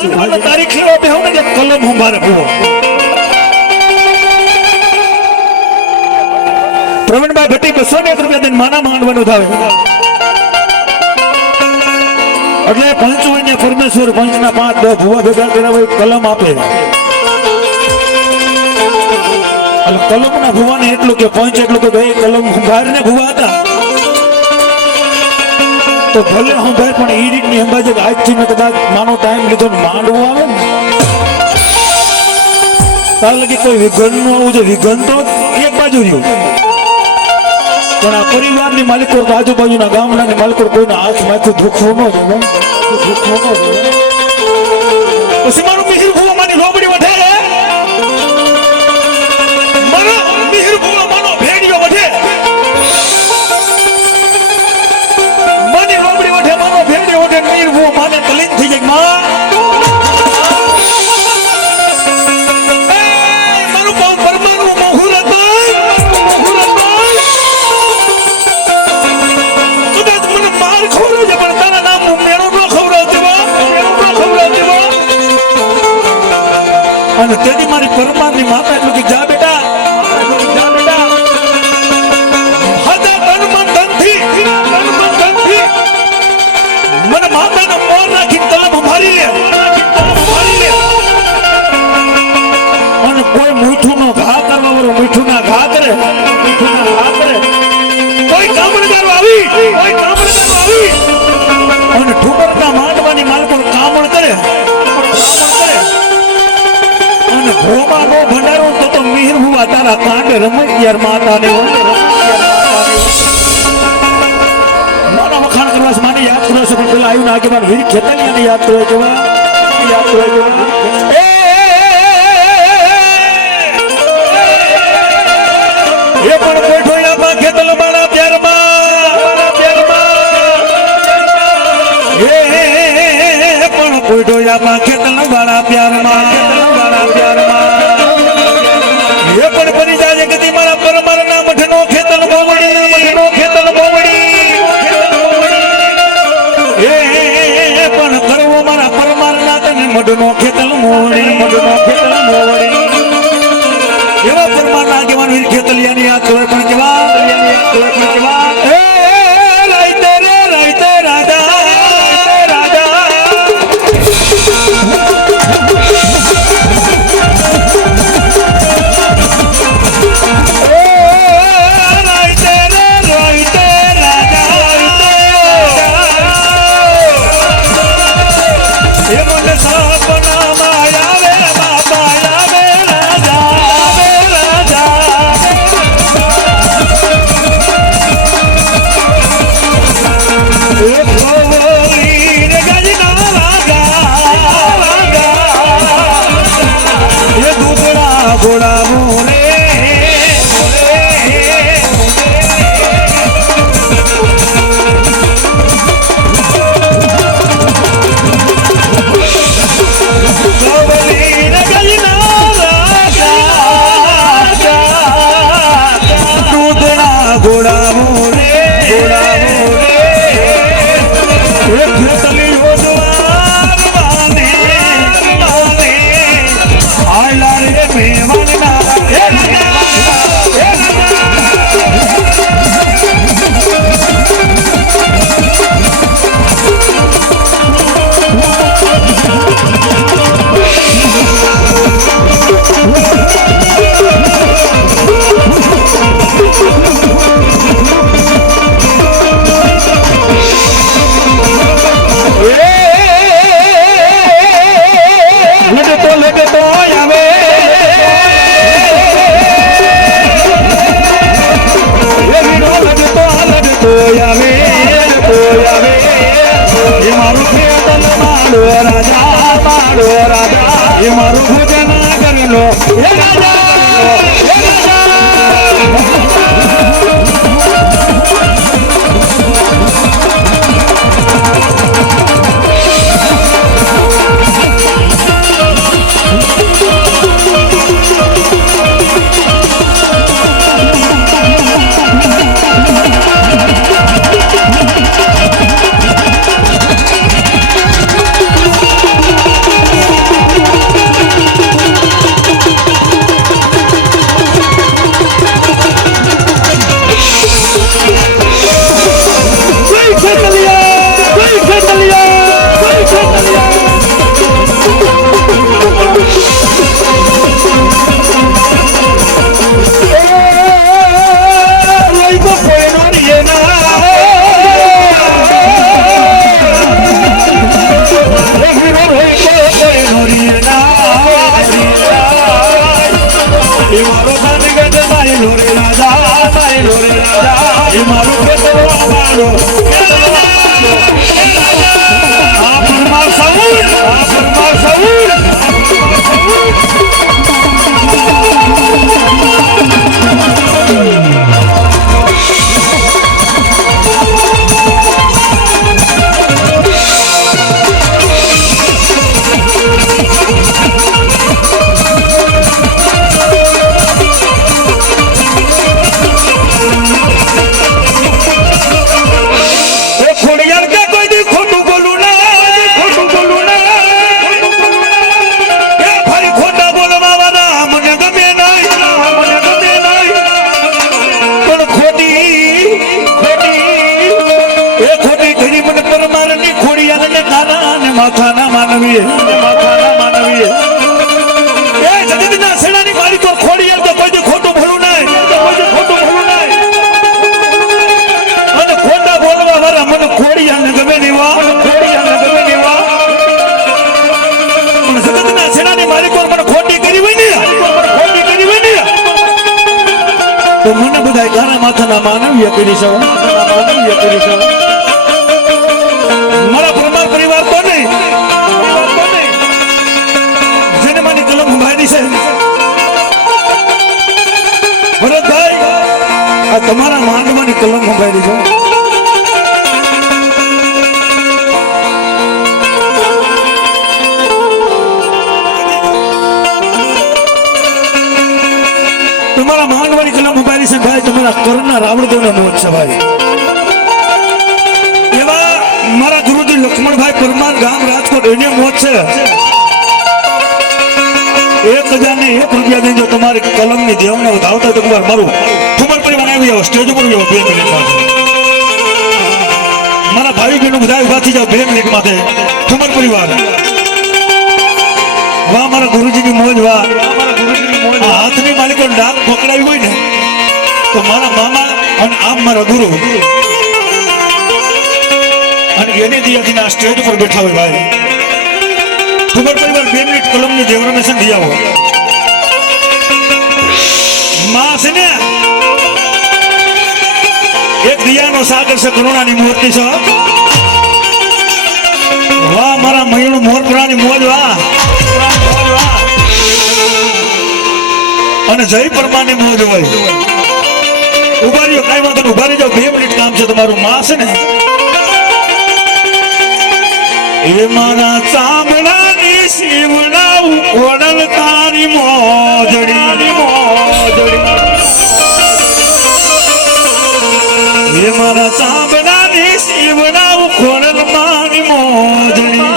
તારીખ લેવા બે હું ને કલમ હંભારે ભૂવો પ્રવીણભાઈ ભટ્ટી 201 રૂપિયા દઈને માના માંડવાનું થાવે એટલે પંચ હોય ને પરમેશ્વર પંચના 5-10 ભૂવા ભેગા કર્યા હોય કલમ આપે કલમના ભૂવાને એટલું કે પંચ એટલું કે ભાઈ કલમ હંભારને ભૂવા હતા તો ભલે હંભાર પણ એ રીતની અંબાજી આજથી મેં કદાચ માનો ટાઈમ લીધો માંડવું આવે ને તાર લગી કોઈ વિઘન નું આવું છે વિઘન તો એક બાજુ રહ્યું પણ આ પરિવારની માલિકો આજુબાજુના ગામડાની માલિકો કોઈના હાથ માથું દુખવું ન જોવે પછી મારું મિહિર ભૂવા માની લોબડી વધે મારો મિહિર ભૂવા માનો ભેડિયો વધે માની લોબડી વધે માનો ભેડિયો વધે મિહિર ભૂવા માને તલીન થઈ જાય માં અને તેની મારી પરમારની માતા એટલું કે જા બેટા હદા તન મન ધનથી મને માતાનો મોર રાખી તલબ મારી લે અને કોઈ મીઠુંનો ઘા કરવા વાળો મીઠુંના ઘા કરે કોઈ કામણગાર આવી અને ઠુમરના માંડવાની માલકો કામણ કરે ભોમા નો ભંડારો તો મિહિર ભૂવા તારા કાંડે રમત યાર માતાને મારા વખાણ કરવા માટે યાદ કરો છો પણ પેલા આવ્યું ના આગેવાન વીર ખેતલિયાને યાદ કરો છો એ પણ બેઠો યામાં ખેતલ મારા પ્યારમાં એ પણ બેઠો યામાં ખેતલ મારા પ્યારમાં એ પણ બની જાય કે મારા પરમારના મઠનો ખેતલ મોવડી એ પણ કરવો મારા પરમારના તને મઠનો ખેતલ મોવડી એવા પરમારના આગેવાન વીર ખેતલિયાની યાદ કરે પણ કેવા એ રાઈતે રાજા માથાના માનવીએ એ જગતના સેનાની મારી તો ખોડિયાર તો કોઈ ખોટું ભલું નહીં અને ખોટા બોલવા વાળા મને ખોડિયારને ગમે નહીં વા પણ જગતના સેનાની મારી કોર મને ખોટી કરી હોય ને તો મને બધા ગાના માથાના માનવીય કરી છે મારા પરમાર પરિવાર તો નહીં જેને મારી કલમ સંભાળી છે ભરતભાઈ આ તમારા માંડવાની કલમ સંભાળી છે તમારા માંડવાની કલમ સંભાળી છે ભાઈ તમારા કરના રાવણદેવનો મોત છે ભાઈ મારા ગુરુજી લક્ષ્મણભાઈ પરમાર ગામ રાજકોટ એને મોત છે 1001 રૂપિયા દેજો તમારી કલમની દેવને વધાવતા તો મારું ઠુમર પરિવાર આવી જાવ સ્ટેજ ઉપર જાવ 2 મિનિટમાં મારા ભાઈ બહેનો બધા ઉભા થઈ જાવ 2 મિનિટમાં ઠુમર પરિવાર વાહ મારા ગુરુજીની મોજ વાહ હાથની માલિકો ડાક પકડાવી હોય ને તો મારા મામા અને આમ મારા ગુરુ અને એને દિયાથી ના સ્ટેજ ઉપર બેઠા હોય ભાઈ ઠુમર પરિવાર 2 મિનિટ કલમની દેવરાને છે લઈ આવો માં છે ને એક દિયાનો સાગર છે કરુણાની મૂર્તિ છે વાહ મારા મયુર મોરપરાની મોજ વાહ અને જય પરમાની મોજ હોય ઉભા રહ્યો કાંઈ વાંધો નહીં ઉભા રહી જાઓ 2 મિનિટ કામ છે તમારું માં છે ને એ મારા ચામડાની શિવના કોડલ તારી મોજડી એ મારા ચામડાની શિવના કોડલ મારી મોજડી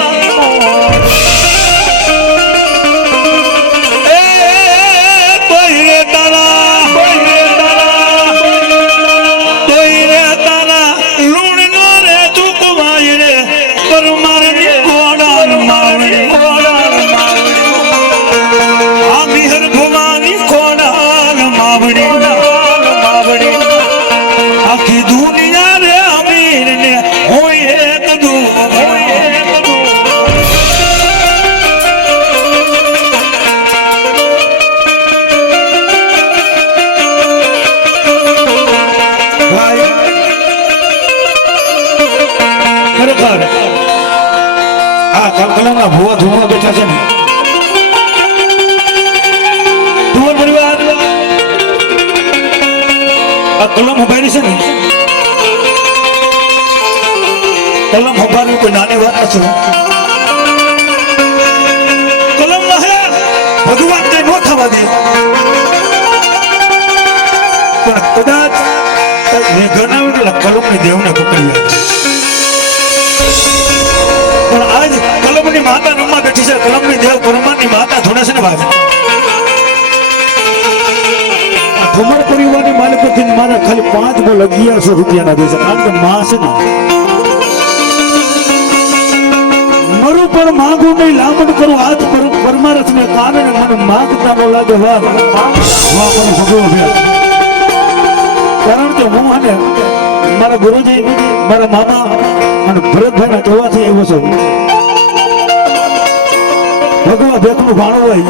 આખી દુનિયા રે અમીર ને હોય એક દુ ખરેખર આ કલકલાના ભુવા ધુમા બેઠા છે ને ધુમા પરિવાર આ કલમ ઉભારી છે ને કલમ ઉભારી કોઈ નાની વાત નથી કલમ હે ભગવાન કઈ નો થવા દે પણ કદાચ ગણાવેલા કલમની દેવને પકડી પણ આજ કલમની માતા રમવા બેઠી છે કલમની દેવ પરમારની માતા ધોણે છે ને ભાઈ ઠુમર પરિવારની માલિકોથી મારે ખાલી 5 બોલ 1100 રૂપિયાના દેશે કારણ કે માં છે ને મારું પણ માંગુ નહીં લાંબણ કરું હાથ પરમારથ ને કારણે મને માંગતા નો લાગે વાહ મને ભગવો ભેટ કારણ કે હું અને મારા ગુરુજી મારા મામા અને ભરતભાઈના કહેવાથી આવ્યો છું ભગવા ભેટનું ભાણું હોય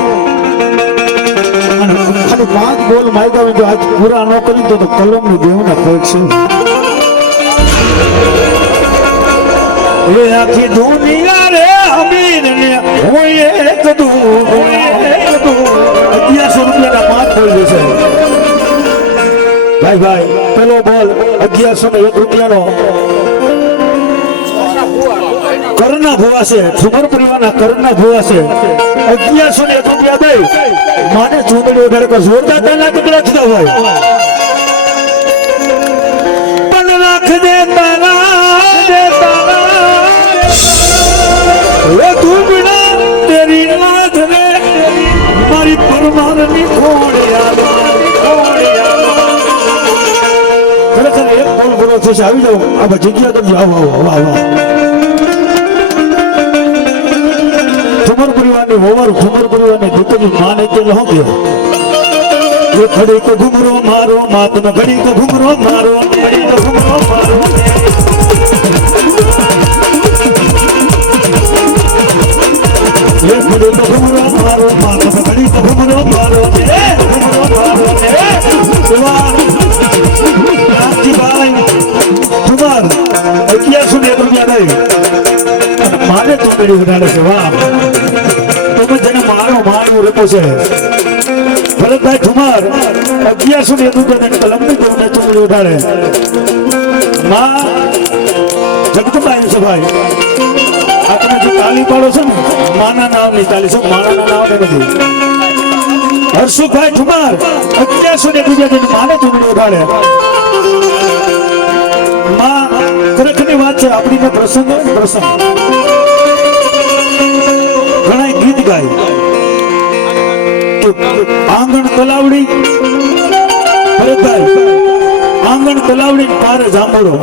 ખાલી 5 બોલ માગ્યા હોય તો આજ પૂરા ન કરી તો કલમની દેવના ખોટ છે એ આખી દુનિયા રે અમીર ને હોય એક દું 1100 રૂપિયાના 5 બોલ છે ભાઈ પેલો બોલ 1101 રૂપિયાનો કરના ભુવા છે ઠુમર પરિવારના કરના ભુવા છે 1101 રૂપિયા દઈ માને ચૂંટણી વગાડે તો જોરદાર તાલા કેટલા થતા હોય પણ રાખ દે તારા ઓ તું બિના તેરી નાથ રે મારી પરમારની ખોડિયા ખરેખર એક બોલ બોલો છે આવી જાઓ આ જગ્યા તો આવો ઠુમર પરિવારની દીકરી માને કે હો ગયો ये खड़ी को घुमरो मारो मात में घड़ी को घुमरो मारो घड़ी को घुमरो मारो ये खड़ी को घुमरो मारो मात में घड़ी को घुमरो मारो घुमरो मारो राजी भाई तुम्हार 1101 रुपया दे माने तो मेरी उठाड़े से वाह તમે જેને મારો રતો છે ભરતભાઈ ઠુમર 1101 રૂપિયા કલમની તમને ચોકડી ઉઠાડે માં જગતભાઈ છે ભાઈ આ તમે જે તાલી પાડો છો ને માના નામની તાલી છે માના નામ નથી હર્ષુભાઈ ઠુમર 1101 રૂપિયા માને ચોકડી ઉઠાડે માં ખરેખરની વાત છે આપણી પ્રસંગ ઘણા ગીત ગાય આંગણ તલાવડી ભરતભાઈ આંગણ તલાવડી પારે જાંબળો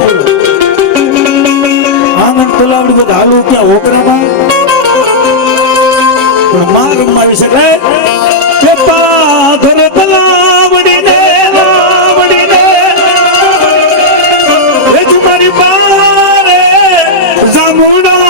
આંગણ તલાવડી બધા હાલું ક્યાં ઓકરામાં પણ માં રમવાવી શકાય કે પાઘર તલાવડી ને એ તમારી પારે જાંબુડા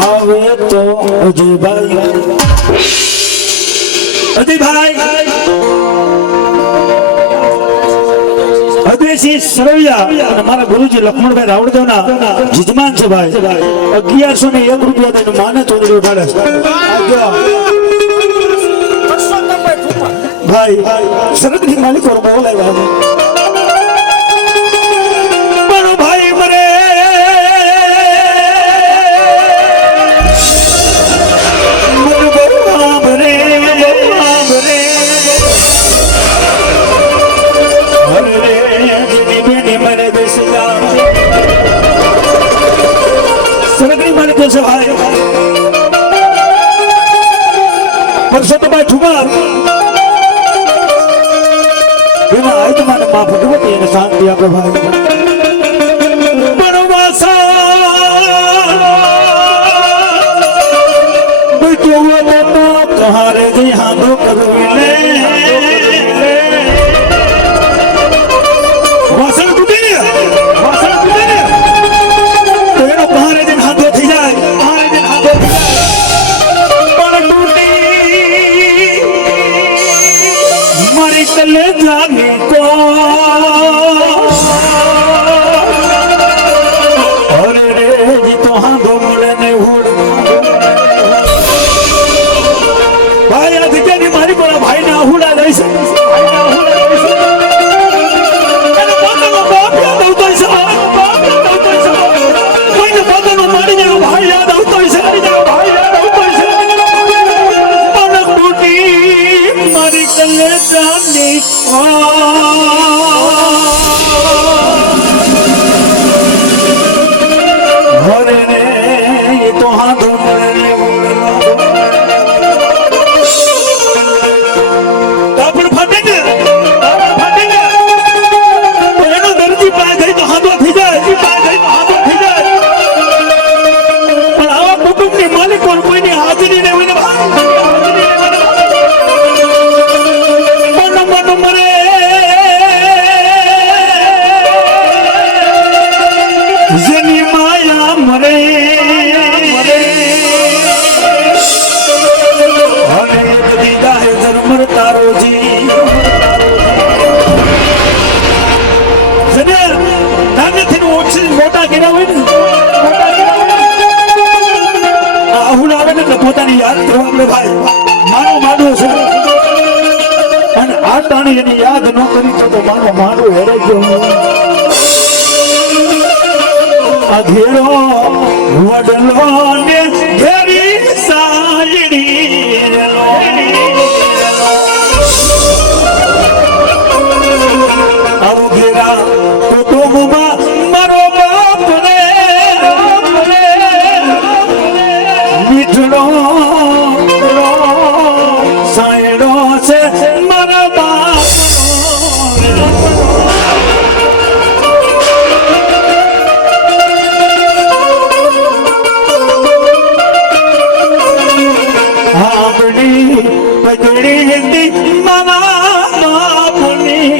આવે તો અજયભાઈ અદેશી સરવૈયા અને મારા ગુરુજી લક્ષ્મણભાઈ રાવળદેવના જજમાન છે ભાઈ 1101 રૂપિયા દઈને માને ચોદડી ઉઠાડે ભાઈ સરગની માલિક બોલાવ્યા પણ ભાઈ મરે પરસોત્તમભાઈ ઠુમર એના આત્માને માં ભગવતી એને શાંતિ આપે ભાઈ બનવાસા બેટો તો કહારે જઈ હાંધો કરવી લે વાસણ તૂટે ને તો એનો કહારે જઈને હાંધો થઈ જાય चले जाने को और रे जी तो हाँ घूमने ने हुड़ भाई अधिके नहीं मारी कोला भाई ना हुड़ा दई से अरे बाप याद होता है कोई ने बात ना मारी जाओ भाई याद होता है मारी चले जाने હાજરી ને વિને મન મન મરે જેની માયા મરે અને દીદા હે ધર્મ તારો જી જને નાનેથી ઓછી મોટા કર્યા હોય ને આહુડ આવે ને પોતાની યાદ કરવા આપણે ભાઈ માનો છે અને આ ટાણી એની યાદ ન કરી તો માનો હેરાઈ ગયો આ ઘેરો વડલો ને ઘેરી સાયડી આવો ઘેરા કુટુંબમાં મારો બાપ રે મીઠડો સાયડો છે મારા બાપ પગડી હિન્દી મારા બાપની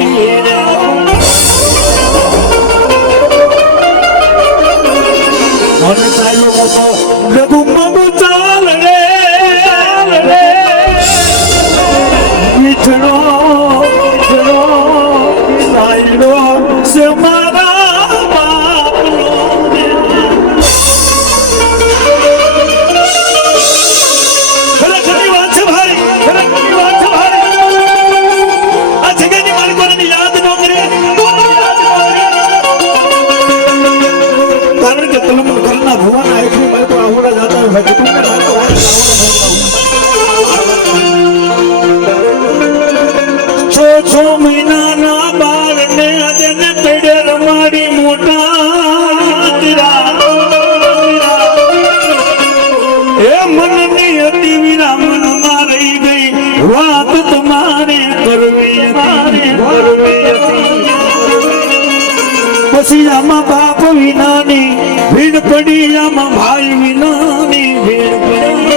અને સાયો તો લઘુ મગુ ચાલ રે મીઠડો સાયડો સે મારા બાપનો છો મહિનાના બાળને તેને પેડે રમાડી મોટા એ મનની હતી વીરા મનમાં રહી ગઈ વાત તમારે કરવી પછી આમાં બાપ વિનાની ભીડ પડી આમાં ભાઈ વિનાની ભીડ પડી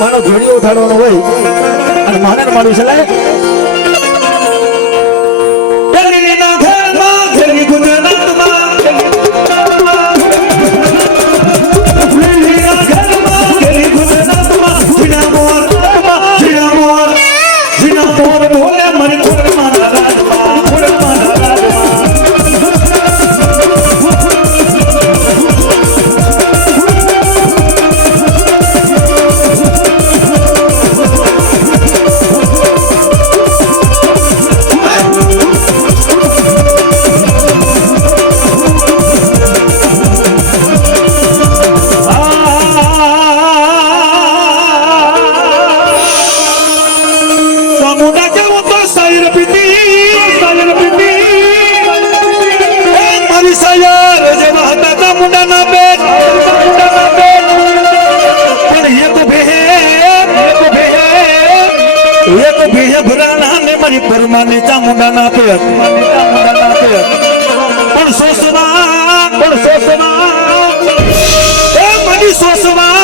માનો ઘડીઓ ઉઠાડવાનો હોય અને માને મારું છે લાય દિલ્હીના ઘરમાં દિલ્હી ગુજરાતમાં દિલ્હીના ઘરમાં દિલ્હી ગુજરાતમાં જીના મોર બોલે મરી ઘરમાં પરમાને ચામુંડાના પેટ પણ સોસવા એ મની સોસવા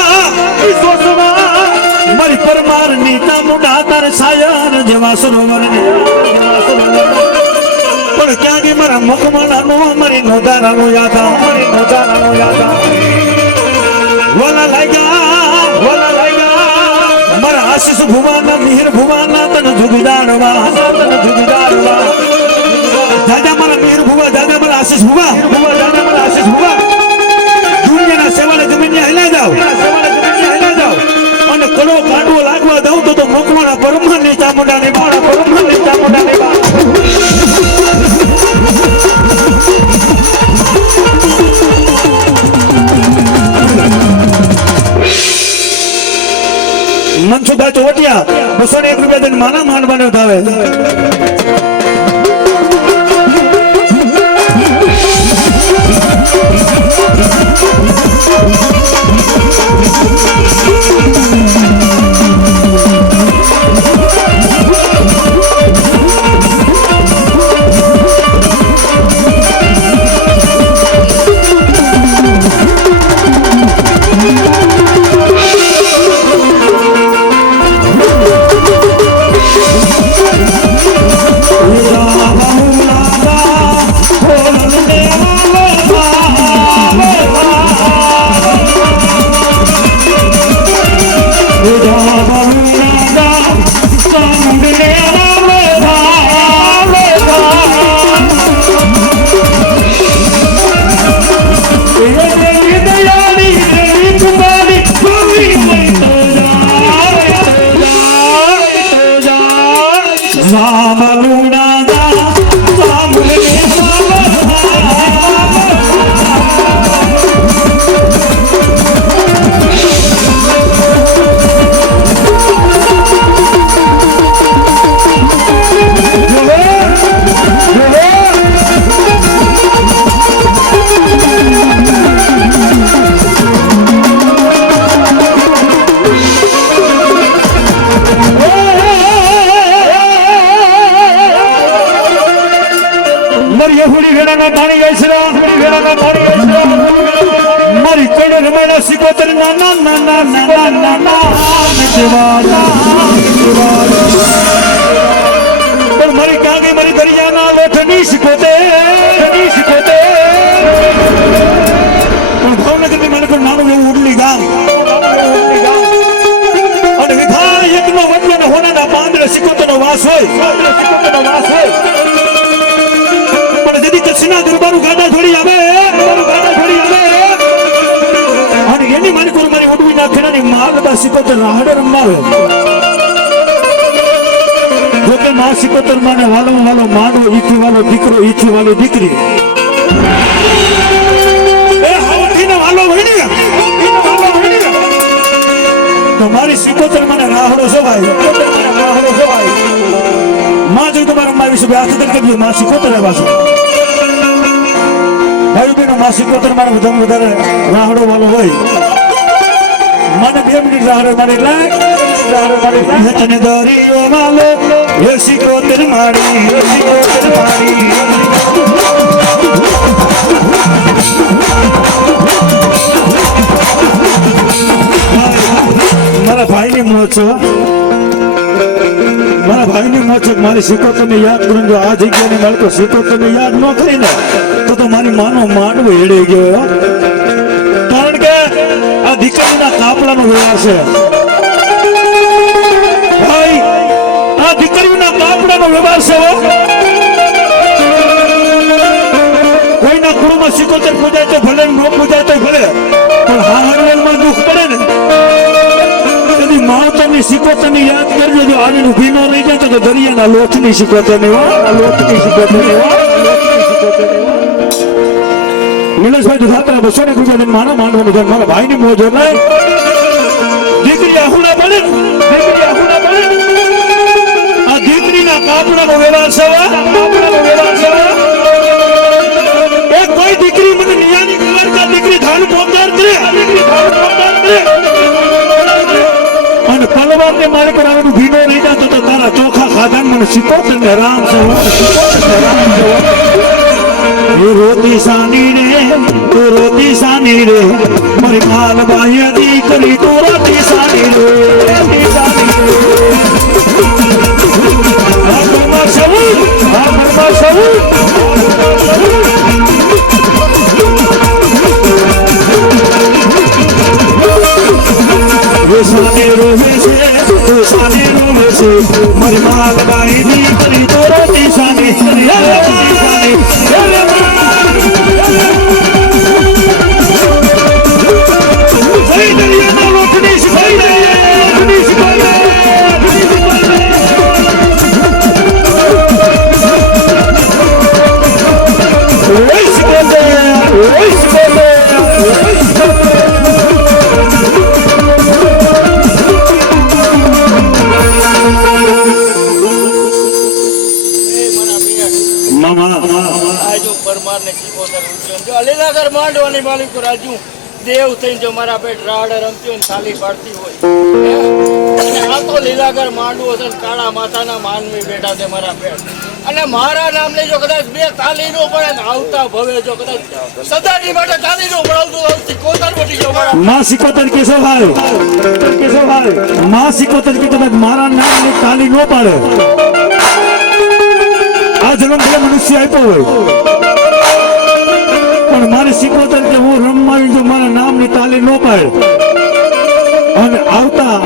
મારી પરમારની ચામુંડા તાર સાયર જેવા સરોવર પણ ક્યાં કે મારા મુખમાળાનો મારી નોધારાનો યાદ વાલા લાગ્યા મારા આશીષ ભુવાના મિહિર ભુવાના તને જુગદાડવા દાદા મારા મિહિર ભુવા દાદા મારા આશીષ ભુવા દુનિયાના સેવાને જમીન હેલા જાવ અને કડો કાઢવો લાગવા દઉં તો મોકવાના પરમાની ચામુંડાની મનસુખભાઈ ચોટિયા 201 રૂપિયા દઈને માના માંડવાને ઉઠાવે રમાડા સિકોતર નાના નાના નાના નાના પણ મારી કાંગી મારી દરિયાના લોઠની સિકોતર પણ ભાવનગરની મને પણ નાનું એવું ઉડલી ગામ અને વિધાયકનો વડલો ને હોનાના પાંદડે સિકોતરનો વાસ હોય પણ જદી કચ્છના દરબારું ગાડા થોડી આવે અને એની મારી કોર મારી ઉડવી નાખેનાની માલબા સિકોતર રાહડે રમાવે જોકે માં સિકોતર માને વાલો માંડવો ઈથી વાલો દીકરો ઈથી વાલો દીકરી એ હવઠીનો વાલો વણી તો મારી સિકોતર મને રાહડો છે ભાઈ માં જોઈ તમારા મારી વિશે હાથ દર કરી માં સિકોતર આવ્યા છે ભાઈ બેનો માં સિકોતર મારે વધારે રાહડો વાલો હોય મને 2 મિનિટ રાહડો મારે તને દરિયો વાલો એ સિકોતર મારી મારા ભાઈની મોજ છે મારી સિકોતરને યાદ કરું જો આ જગ્યાની મારે તો સિકોતરને યાદ ન કરીને તો મારી માનો માંડવો હેડે ગયો કારણ કે આ દીકરીના કાપડાનો વ્યવહાર છે ભાઈ આ દીકરીના કાપડાનો વ્યવહાર છે કોઈના કુળમાં સિકોતર પૂજાય તો ભલે ન પૂજાય તો ભલે પણ હારવેલમાં દુઃખ પડે ને કદી માવતરની સિકોતરની યાદ કરજો જો આને ઊભી ન રહી જાય તો દરિયાના લોથની સિકોતરની નિલેશભાઈ દુધાત્રા 200 રૂપિયા મારા માંડવાનું છે મારા ભાઈની મોજ હોય દીકરી આહુડા પડે આ દીકરીના કાપડાનો વ્યવહાર છે એ કોઈ દીકરી મને નિયાની કલર કા દીકરી ધાન પોતાર કરે અને પલવારને મારે પર આવવાનું ભીનો રહી જતો તો તારા ચોખા ખાધા મને સિકોતર ને રામ છે એ રોતી સાની રે મારી માલ બાહ્ય દીકરી તો રોતી સાની રે મારી માલ બાહ્ય દીકરી તો રોતી સાની લીલાગર માંડવાની માલિક રાજુ દેવ થઈને જો મારા પેટ રાડ રમતી હોય થાલી પાડતી હોય અને આ તો લીલાગર માંડવો છે કાળા માથાના માનવી બેઠા છે મારા પેટ અને મારા નામને જો કદાચ 2 તાલી નો પડે ને આવતા ભવે જો કદાચ સદાની માટે તાલી નો પડાવતું સિકોતર બટી જો મારા માં સિકોતર કેસો ભાઈ માં સિકોતર કે કદાચ મારા નામની તાલી નો પાડે આ જન્મ ભલે મનુષ્ય આપ્યો હોય પણ મારી સિકોતર કે હું રમવાની જો મારા નામની તાલી ન પાડે અને આવતા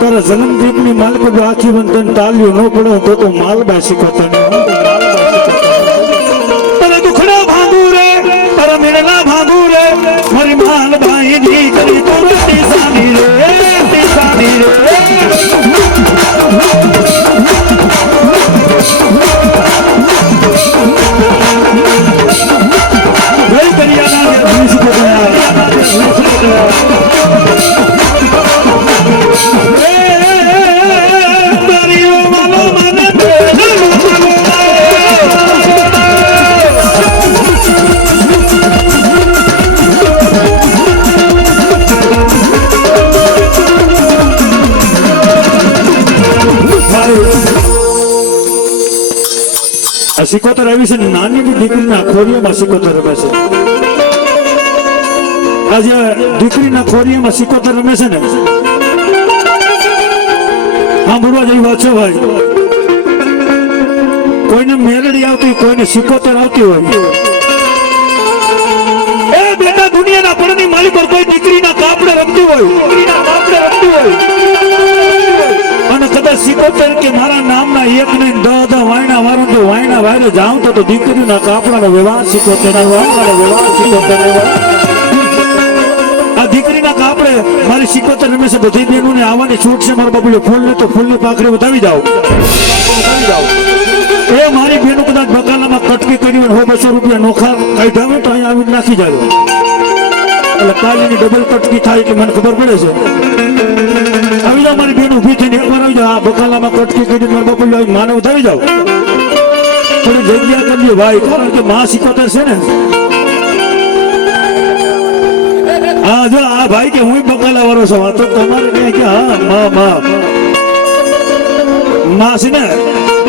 તારા જન્મદીપની માલકો જો આખી બંધન તાલીઓ ન પડે તો માલબા સિકોતર તારા દુખડા ભાંગુ રે તારા મેળના ભાંગુ રે મારી માલબાઈ દીકરી તો રતી સાની રે સિકોતર આવી છે નાની દીકરીના ખોરીઓમાં સિકોતર બેસે આજે દીકરીના ખોરિયામાં સિકોતર રમે છે ને સાંભળવા જેવી વાત છે ભાઈ. કોઈને મેલડી આવતી કોઈને સિકોતર આવતી હોય. એ બેટા દુનિયાના પડની મારી પર કોઈ દીકરીના કાપડે રમતી હોય અને કદાચ સિકોતર કે મારા નામના એક ને 10 વાયણા વાળું તો વાયણા વાયરે જાઉં તો દીકરીના કાપડાનો વ્યવહાર સિકોતર આ દીકરીના કાપડે મારી સિકોતર રમે છે. બધી બહેનોને આવવાની છૂટ છે. મારા બાપુ ફૂલ ને તો ફૂલની પાખડી વધાવી જાઓ. એ મારી બહેનો કદાચ બકાલામાં કટકી કરી હોય 100-200 રૂપિયા નોખા કાઢાવે તો અહીંયા આવીને નાખી જાય એટલે કાલીની ડબલ કટકી થાય કે મને ખબર પડે છે. આવી જાઓ મારી બહેનો ઊભી થઈને એકવાર આવી જાઓ. આ બકાલામાં કટકી કરી મારા બાપુ માને વધાવી જાઓ. થોડી જગ્યા કરજો ભાઈ, કારણ કે માં સિકોતર છે ને. હા જો આ ભાઈ કે હું બકાલા વાળો છું તો તમારે ત્યાં કે હા માં છે ને.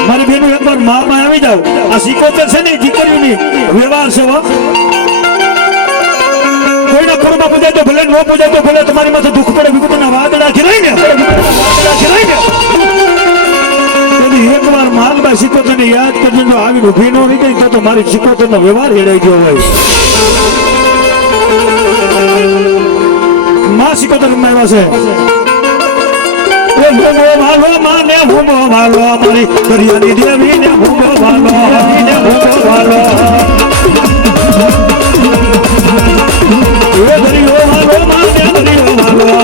મારી બેનો એકવાર માં આવી જાવ. આ સિકોતર છે ને દીકરીઓની વ્યવહાર છે. કોઈના ઘરમાં પૂજાય તો ભલે, નો પૂજાય તો ભલે, તમારી માથે દુઃખ પડે વિકુટના વાદળા ખીરાય ને એકવાર માલબાઈ સિકોતરને યાદ કરજો. જો આવીને ઊભી ન રહી ગઈ તો મારી સિકોતરનો વ્યવહાર હેડાઈ ગયો હોય. માં સિકોતર આવ્યા છે. મારી દરિયાની દેવી ને ભૂમો વાલો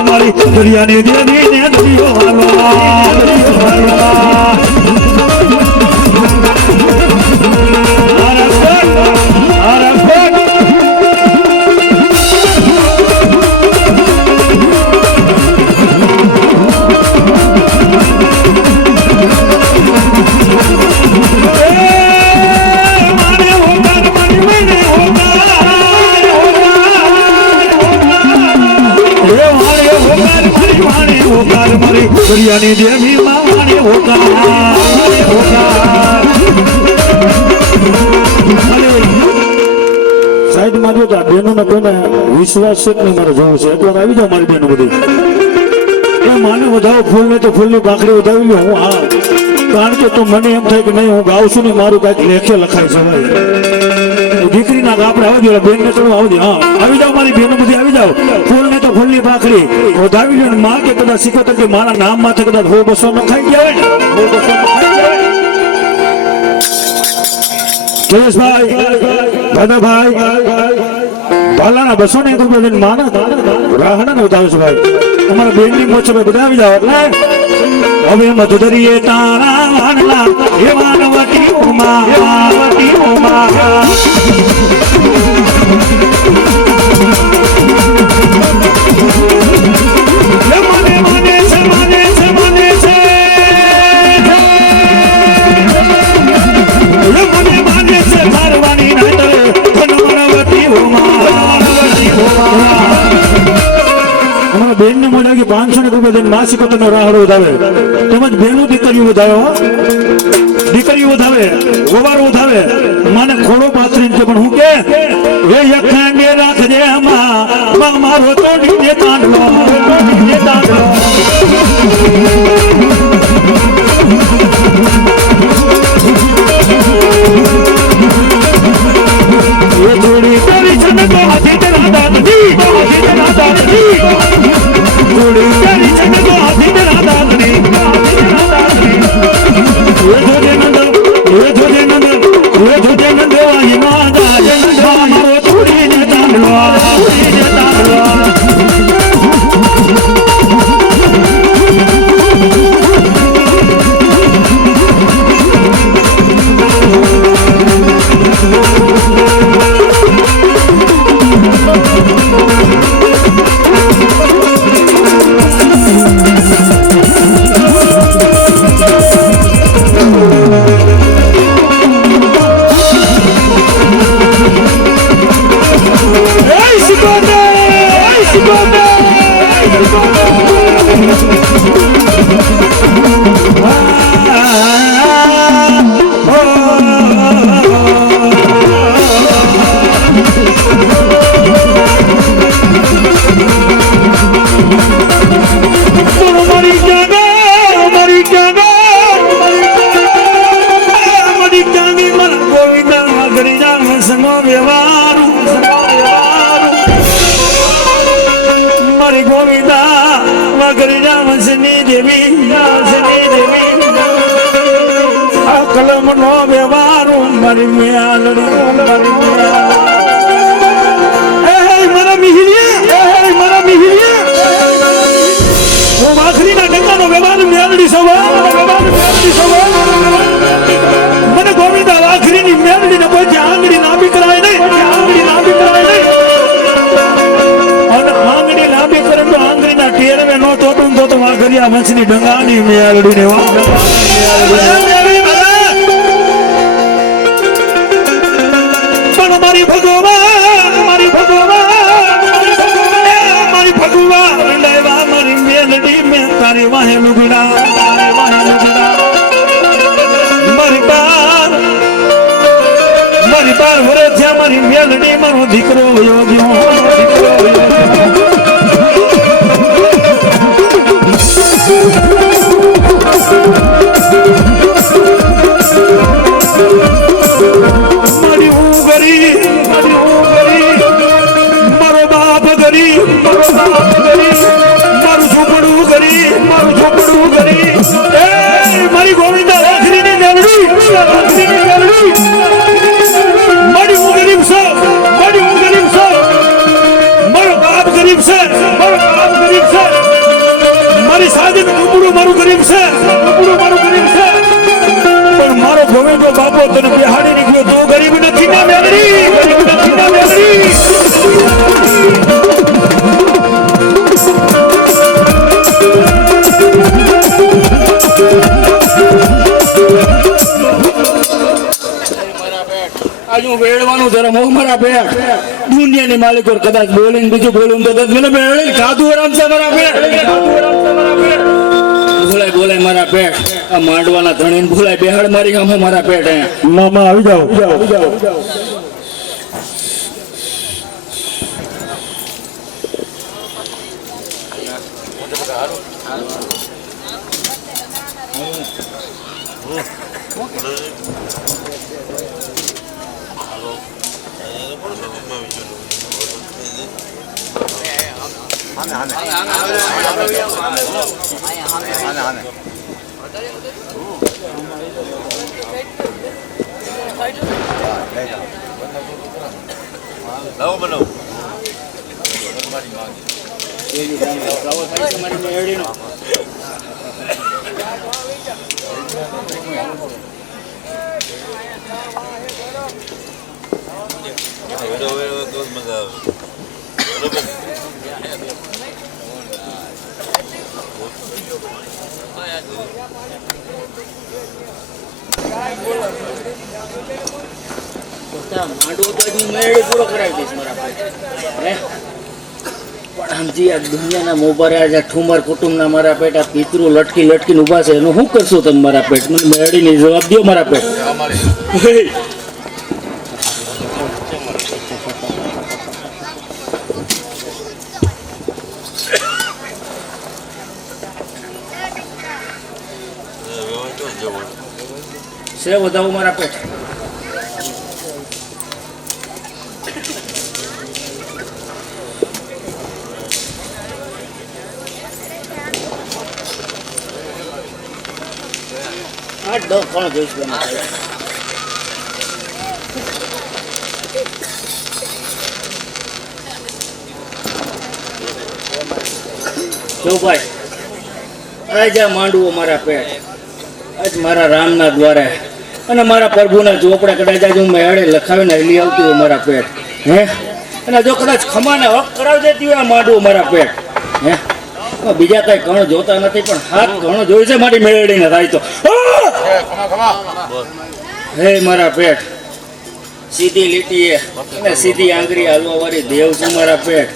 મારી દરિયાની દેવી ને દરિયો વાલો દરિયાની દેવી માને સાઈડ માં જો બેનો ને કોઈને વિશ્વાસ છે ને મારે જોવું છે એકવાર આવી જાવ મારી બેનો બધી. એ માને વધાવો ફૂલ ને તો ફૂલની પાખડી વધાવી લો. હું હા કારણ કે તો મને એમ થાય કે નહીં હું ગાઉં છું ને મારું કઈક લેખે લખાય છે ભાઈ. દીકરીના આપણે આવી દો બેન ને ચડો આવી. હા આવી જાવ મારી બેનો બધી આવી જાવ. ફૂલ ને તો ફૂલની પાખડી વધાવી લો. માં કે કદાચ સિકોતર કે મારા નામ માથે કદાચ 100-200 નો ખાઈ ગયા હોય ને જયેશભાઈ દાદાભાઈ ભાલાના 200 રૂપિયા માના રાહડા ને વધાવે છે ભાઈ. અમારા બેન ની મોચ બધા આવી જાવ. એટલે હવે મધુદરીએ તારા વાનલા એ વાનવતી ઉમા બેન ને મોઢા 500 રૂપિયા દઈને માં સિકોતરનો રાહડો વધાવે. તેમજ બેનો દીકરીઓ વધાવે ગોવાર વધાવે. માને ખોડો પાથરી છે પણ હું કે એ યખાંગે રાખજે માં મારો તોડીને તાંડલો એ જોડી તારી છે ને તો હાથી તેના દાદની જોડી તારી છે ને તો હાથી તેના દાદની એ જોજે નંદ વાહી માં જાય મારો તોડીને તાંડલો મારી ગોવિંદા વાઘરીના વંશની દેવી આ કલમ નો વ્યવહાર મારી મેળડી મારા મિહિરિયા હું વાઘરીના ડંકાનો વ્યવહાર મેળડી સવાર મને ગોવિંદા વાઘરીની મેળડીને કોઈ આંગળી નાબી કરાય નહીં અને આંગળી લાંબી કરે તો આંગળીના ટેરવે નો તોડું તો વાઘરિયા વંશની ડંગાની મેળડીને પણ મારી ભગવાન મારી મેલડી મેં તારી વાહે લુગડા મારી બાર વરસ થયા મારી મેલડી મારો દીકરો યોગ્યો મારી હું ગરી મારો બાપ ગરી મારું ઝોપડું ગરી મારી ગોવિંદા વાઘરીની મેલડી મારી હું ગરીબ છું મારો બાપ ગરીબ છે મારી સાજન ઝોપડું મારું ગરીબ છે પણ મારો ગોવિંદો બાપો તને બિહાડી નીકળ્યો તો ગરીબ નથી ના મેલડી આજ હું વેડવાનું ધર્મ હોઉં મારા પેટ દુનિયાની માલિકો કદાચ બોલીને બીજું બોલું તો મને મેળવી ખાધું આરામ છે મારા પેટ બોલાય મારા પેટ આ માંડવાના ધણીને બોલાય બેહાડ મારી ગામમાં મારા પેટ મામા આવી જાઓ માંડવો તો હજી મેળવી પૂરો કરાવી દઈશ મારા પેટ પણ આમજી આ દુનિયાના મોબારે આ ઠુમર કુટુંબના મારા પેટ આ પિતરું લટકીને ઊભા છે એનું શું કરશો તમે મારા પેટ મને મેળવીને જવાબ દો મારા પેટ છે વધાવો મારા પેટ કોણ જોઈશ જો ભાઈ આજ આ માંડવો મારા પેટ આજ મારા રામના દ્વારે અને મારા પ્રભુના ચોપડા કદાચ આજ હું મેળે લખાવીને હલી આવતી હોય મારા પેટ હે અને જો કદાચ ખમાને હક કરાવી દેતી હોય આ માંડવો મારા પેટ હે બીજા કઈ કણ જોતા નથી પણ હાથ કણ જોઈ છે મારી મેળડીને થાય તો હે મારા પેટ સીધી લીટીએ અને સીધી આંગળી હાલવા વાળી દેવ છું મારા પેટ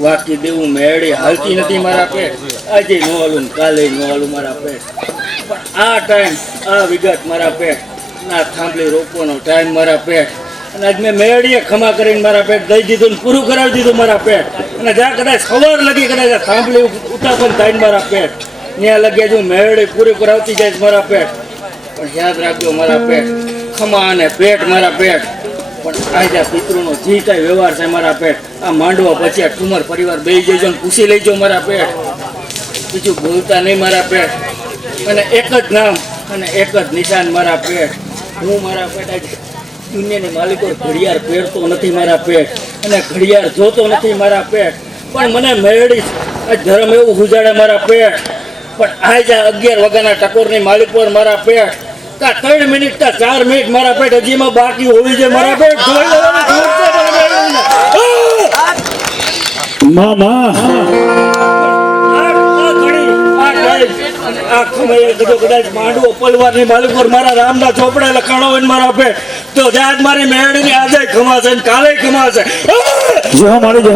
વાકી દેવું મેળી હાલતી નથી મારા પેટ આજે નો હાલું કાલે નો હાલું મારા પેટ પણ આ ટાઈમ આ વિગત મારા પેટ ના થાંભલી રોપવાનો ટાઈમ મારા પેટ અને આજ મેં મેળીએ ખમા કરીને મારા પેટ દઈ દીધું ને પૂરું કરાવી દીધું મારા પેટ અને જ્યાં કદાચ ખબર લગી કદાચ થાંભલી ઉતાપન થાય મારા પેટ ત્યાં લગી હજુ મેળી પૂરી કરાવતી જાય મારા પેટ પણ યાદ રાખજો મારા પેટ ખમા અને પેટ મારા પેટ પણ આજે આ પિતૃનો જે કાંઈ વ્યવહાર છે મારા પેટ, આ માંડવા પછી આ ઠુમર પરિવાર બેસી જજો ને પૂછી લેજો મારા પેટ. બીજું બોલતા નહીં મારા પેટ. અને એક જ નામ અને એક જ નિશાન મારા પેટ. હું મારા પેટ આજે દુનિયાની માલિકો ઘડિયાળ પહેરતો નથી મારા પેટ, અને ઘડિયાળ જોતો નથી મારા પેટ, પણ મને મેળવી આ ધર્મ એવું ગુજાડે મારા પેટ. પણ આજે 11 વાગ્યાના ટકોરની માલિક પર મારા પેટ, કા 3 મિનિટ કા 4 મિનિટ મારા પેટ હજીમાં બાકી હોવી છે મારા પેટ. જોઈ લેવાનું જરૂર છે મને મેળવીને. મામા આ ખમૈયે કીધું કદાચ માંડવો પલવારની માલિક પર મારા રામના ચોપડા લખાણો હોય ને મારા પેટ, તો આજ મારી મેળવીની આજે ખમાશે ને કાલે ખમાશે. જો મારી જો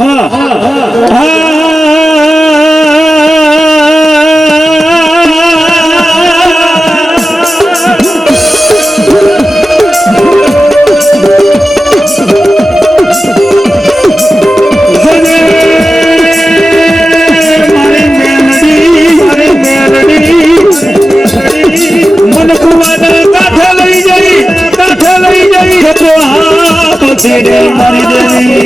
મારી દેવી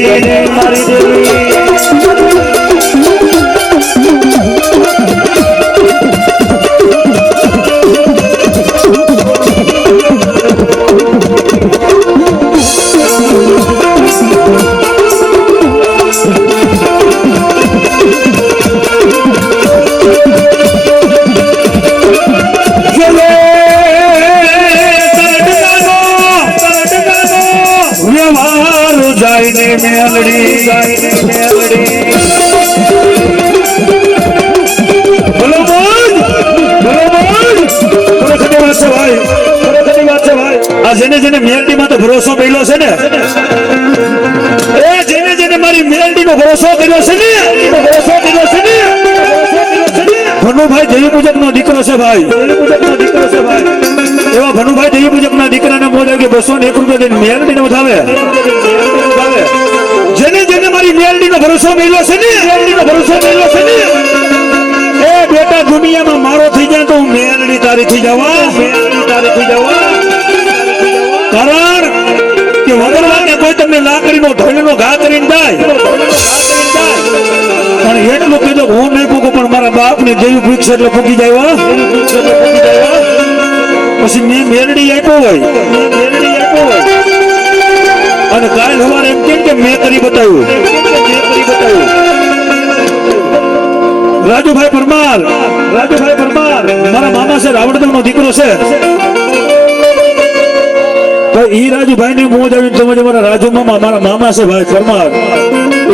જેને જેને મેલડીમાં તો ભરોસો કર્યો છે ને, એ જેને જેને મારી મેલડીનો ભરોસો કર્યો છે ને, ભનુભાઈ દેવી પૂજકનો દીકરો છે ભાઈ, એવા ભનુભાઈ દેવી પૂજકના દીકરાને મોજ કે 201 રૂપિયા દઈને મેલડીને ઉઠાવે. જેને જેને મારી મેલડીનો ભરોસો કર્યો છે ને, એ બેટા દુનિયામાં મારો થઈ જાય તો હું મેલડી તારી થઈ જવા. કારણ કે વગરવાને કોઈ તમને લાકડીનો ઢોલનો ઘા કરીને જાય, પણ એટલું કીધું હું નહીં પૂગું પણ મારા બાપને જેવી ભૂખ એટલે પૂગી જાય. પછી મેં મેલડી આપ્યો હોય અને કાલ સવારે એમ કેમ કે મેં કરી બતાવ્યું. રાજુભાઈ પરમાર મારા મામા છે, રાવણદેવનો દીકરો છે. તો ઈ રાજુભાઈ ને મોજ આવી તમે મારા રાજુ મામા મારા મામા છે ભાઈ પરમાર,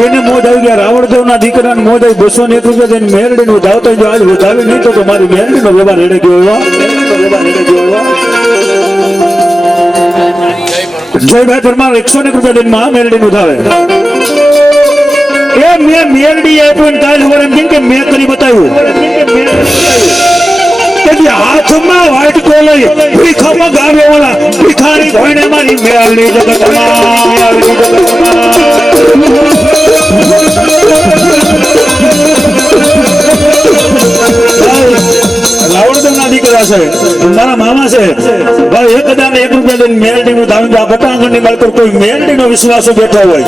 એને મોજ આવી ગયા. રાવણદેવ ના દીકરા ને મોજ આવી 201 રૂપિયા દઈને મેલડી નું ધાવતા જો આજ વધાવી નહીં તો મારી મેલડી નો વ્યવહાર રેડે ગયો. જયભાઈ પરમાર 101 રૂપિયા દઈને માં મેલડી નું ધાવે. એ મેં મેલડી આપ્યું કાલ ખબર એમ કે મેં કરી બતાવ્યું. હાથમાં વાટકો લઈ ભીખામાં ગાવે ઓલા ભિખારી કોઈને મારી મેલડી રાવણદેવ ના દીકરા છે, મારા મામા છે ભાઈ. 1,001 રૂપિયા દઈને મેલડી નું ધાવું. આ બટાંગણ ની માલ પર કોઈ મેલડી નો વિશ્વાસ બેઠો હોય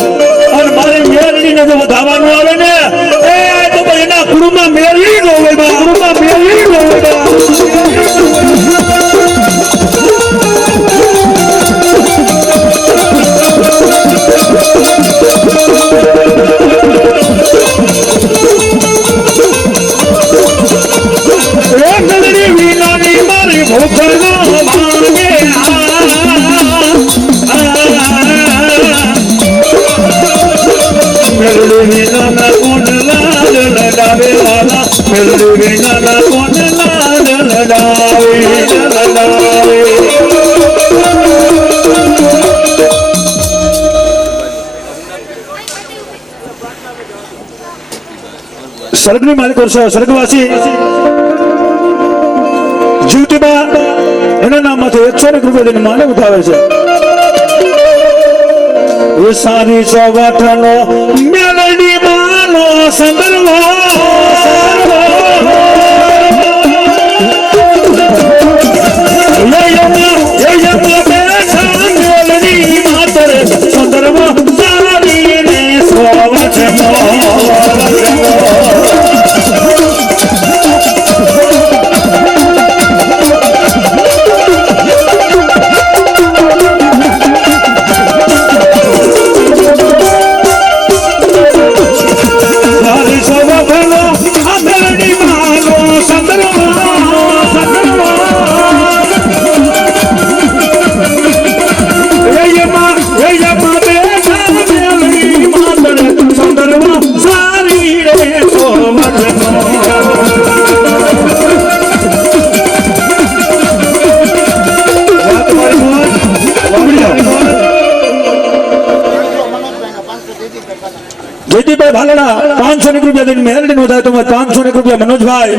અને મારી મેલડી ને જો ધાવાનું આવે ને, એ તો એના ગુરુમાં મેલડી નો હોય. મારી ભૂખ મેલડી વિના કોણ લાલ લડાવે વાલા, મેલડી વિના કોણ લાલ લડાવે. સ્વર્ગની માલિકો છે, સ્વર્ગવાસી જીવતીબા એના નામમાંથી 101 રૂપિયા દઈને માને ઉઠાવે છે. એ સારી ચોગાઠનો મેલડી માનો સંદર્ભ મેલડી માતર ભાલણા 500 રૂપિયા દઈને મેલડી નો થાય તો 500 રૂપિયા મનોજભાઈ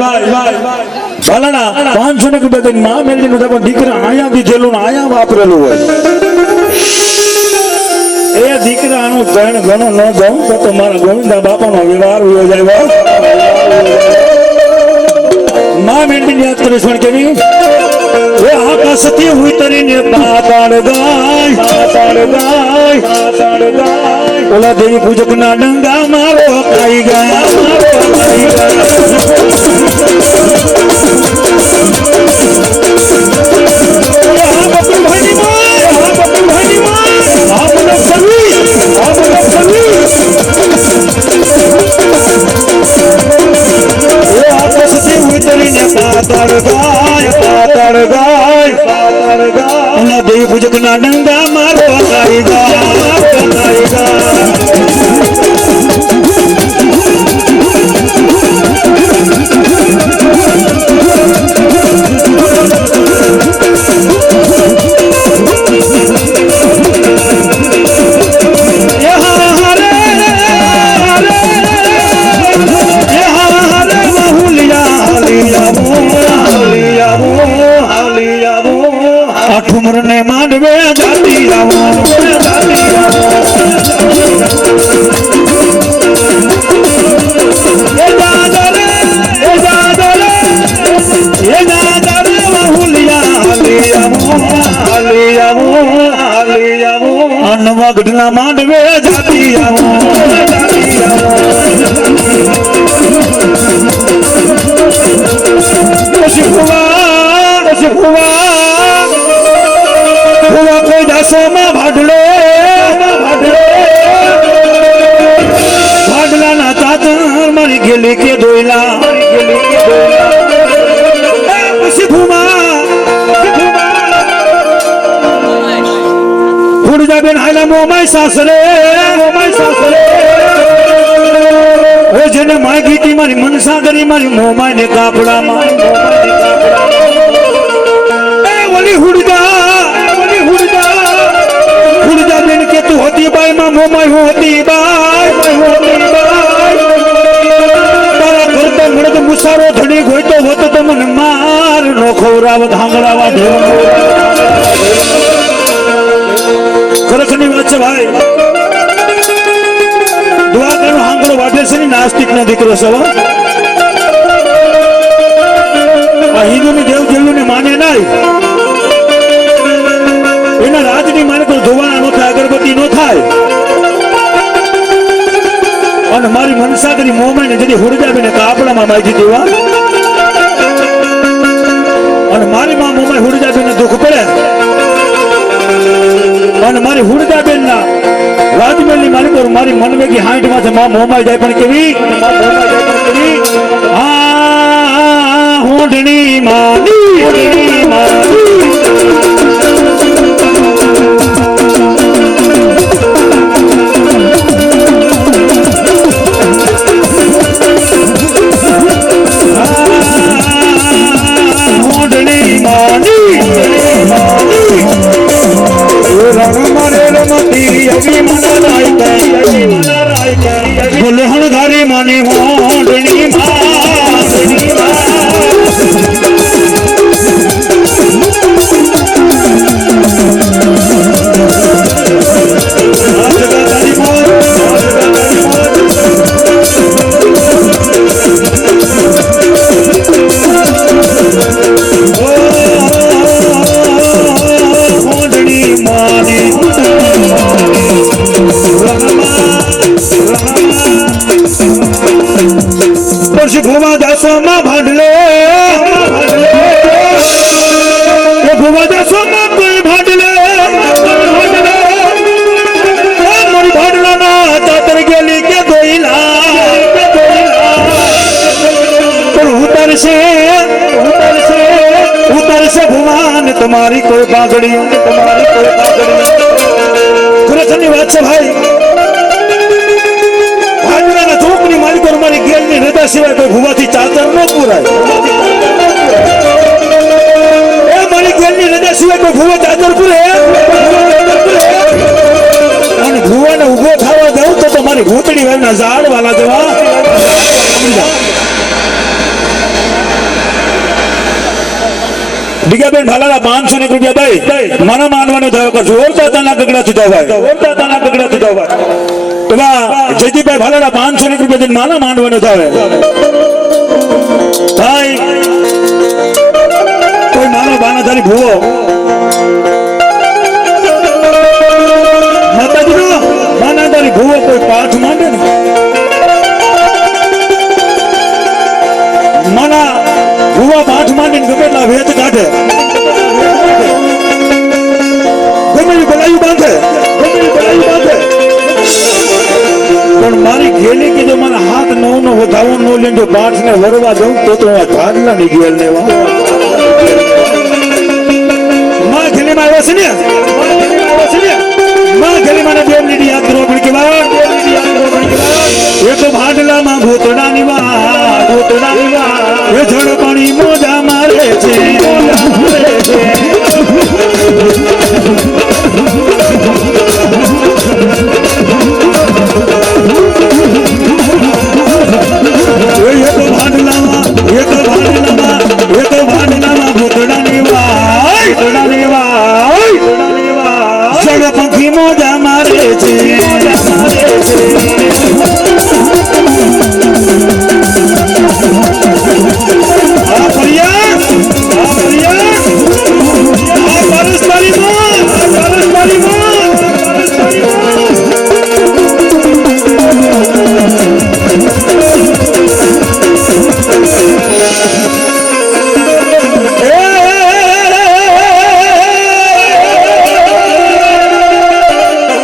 ભાલણા 500 રૂપિયા દઈને માં મેલડી નો થાય પણ દીકરા આયા દીધેલું ને આયા વાપરેલું હોય એ દીકરાનું ધન ઘણું ન દઉં તો મારા ગોવિંદા બાપાનો વ્યવહાર હોય જાય માં મેલડી યાદ કરીશ પણ કેવી એ આકાશથી ઉતરીને પાતાળ ગાય ઓલા દેવી પૂજક ના ડંગા મારો ખાઈ ગયા દેવી પૂજક ના ડંગા મારો ખાઈ ગયા ठुमर ने मांडवे जाती वगडना मांडवे जाती कोई दसो में भाडलो भाडला ना चादर मारी गेली के दोयला बेन हायला मोमाय सासरे ओ जेने मागी ती मारी मनसा करी मारी मोमाय ने कापड़ा माय ए वली हुड़दा बेन के तू होती बाय मा मोमाय होती बाय तारा करता मर्द मुसारो धड़ी गोई तो होत तो मन मार नो खौराव धांगड़ावा ढेर खरखनी વાત છે ભાઈ દુઆ કરો હાંગરો વાઢે છે ને નાસ્તિક ના દીકરો છે આ હિન્દુ ની દેવ દેવ ને માને નહીં એના રાજની માને તો ધોવાના નો થાય અગરબત્તી નો થાય અને મારી મનસા કરી મોમાઈ ને જડી હુરજાબેને કાપડામાં માજી દેવા અને મારી માં મોમાઈ હુરજાબેને દુઃખ પડે અને મારી હુડદાબેન ના રાજમહેલ ની માલિક ઓર મારી મનવેગી 60 માં માં મોમાઈ જાય પણ કેવી આ હોડણી માની दुल्हन घरी मानी होंडनी भुवा दसो में भाडले भुवा दसो में कोई भाडले मोरी भाडला ना चादर गेली के दोइला उतर से भुवान तुम्हारी कोई बागड़ी खुरसनी बात से भाई मालिक और मारी गेल ની રજા સિવાય કોઈ ભુવાથી ચાદર ન પૂરાય એ મારી ગેલ ની રજા સિવાય કોઈ ભુવા ચાદર પૂરે અને ભુવાને ઉભો થવા દઉં તો મારી ભૂતડી વાવના ઝાડ વાલા જેવા બીજાબેન ભાલાના 500 રૂપિયા ભાઈ મારા માનવાનો થયો કરજો ઓરતા તાના ગગડાથી દવાય ઓરતા તાના ગગડાથી દવાય એવા જયદીપભાઈ ભાલાના 500 રૂપિયા દિન મારા માનવાનો થાય ભાઈ કોઈ માનો બાનાધારી ભૂવો માતાજીનો બાનાધારી ભૂવો કોઈ પાઠ માંડે ને માના ભૂવા પાઠ માંડીને ગમેલા વેદ કાઢે ગમેલી બલાયું બાંધે પણ મારી ઘેલી કે જો મારા હાથ નવનો વધાવો ન લઈને જો પાઠ ને વરવા દઉં તો આ ધાડલા ની ગેલ લેવા માં ઘેલી માં આવ્યા છે ને માં ઘેલી મને દેવ ની યાદ કરો પણ કેવા એક ભાડલામાં ભૂતડાની વાત એ જળ પાણી મોજા મારે છે ભૂતડાની વાત જળ પંખી મોજા મારે છે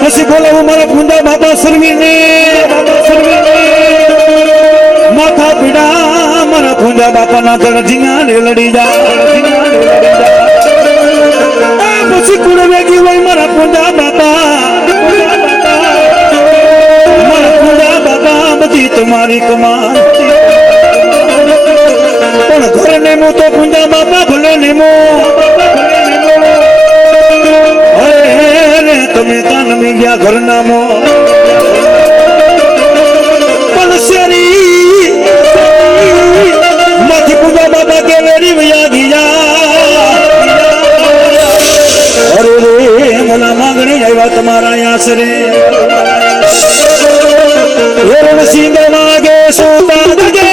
પછી બોલાવું મારા પૂંજા બાબા સરવીને માથા પીડા મારા પૂંજા બાપાના ધરજીના લડી જા પછી કુળ વેગી હોય મારા પૂંજા બાપા મારા પૂંજા બાપા બધી તમારી કમાન પણ ઘર નેમો તો પૂંજા બાપા ભલે નેમો તમે તાન મી ગયા ઘર નામો પણ શરી માથી પૂજા બાબા કે વેરી વયા ગયા અરે રે મોલા માંગણી આવ્યા તમારા આશરે એરણ સિંહ માગે સોતા દજે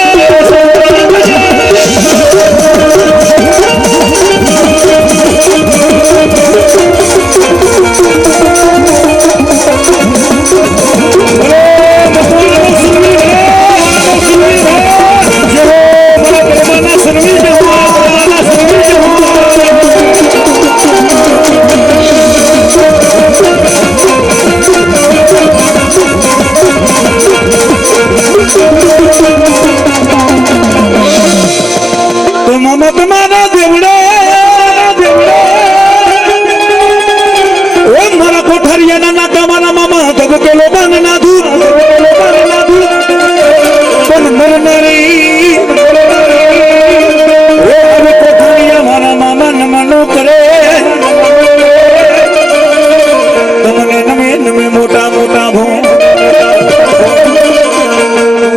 મોટા મોટા ભો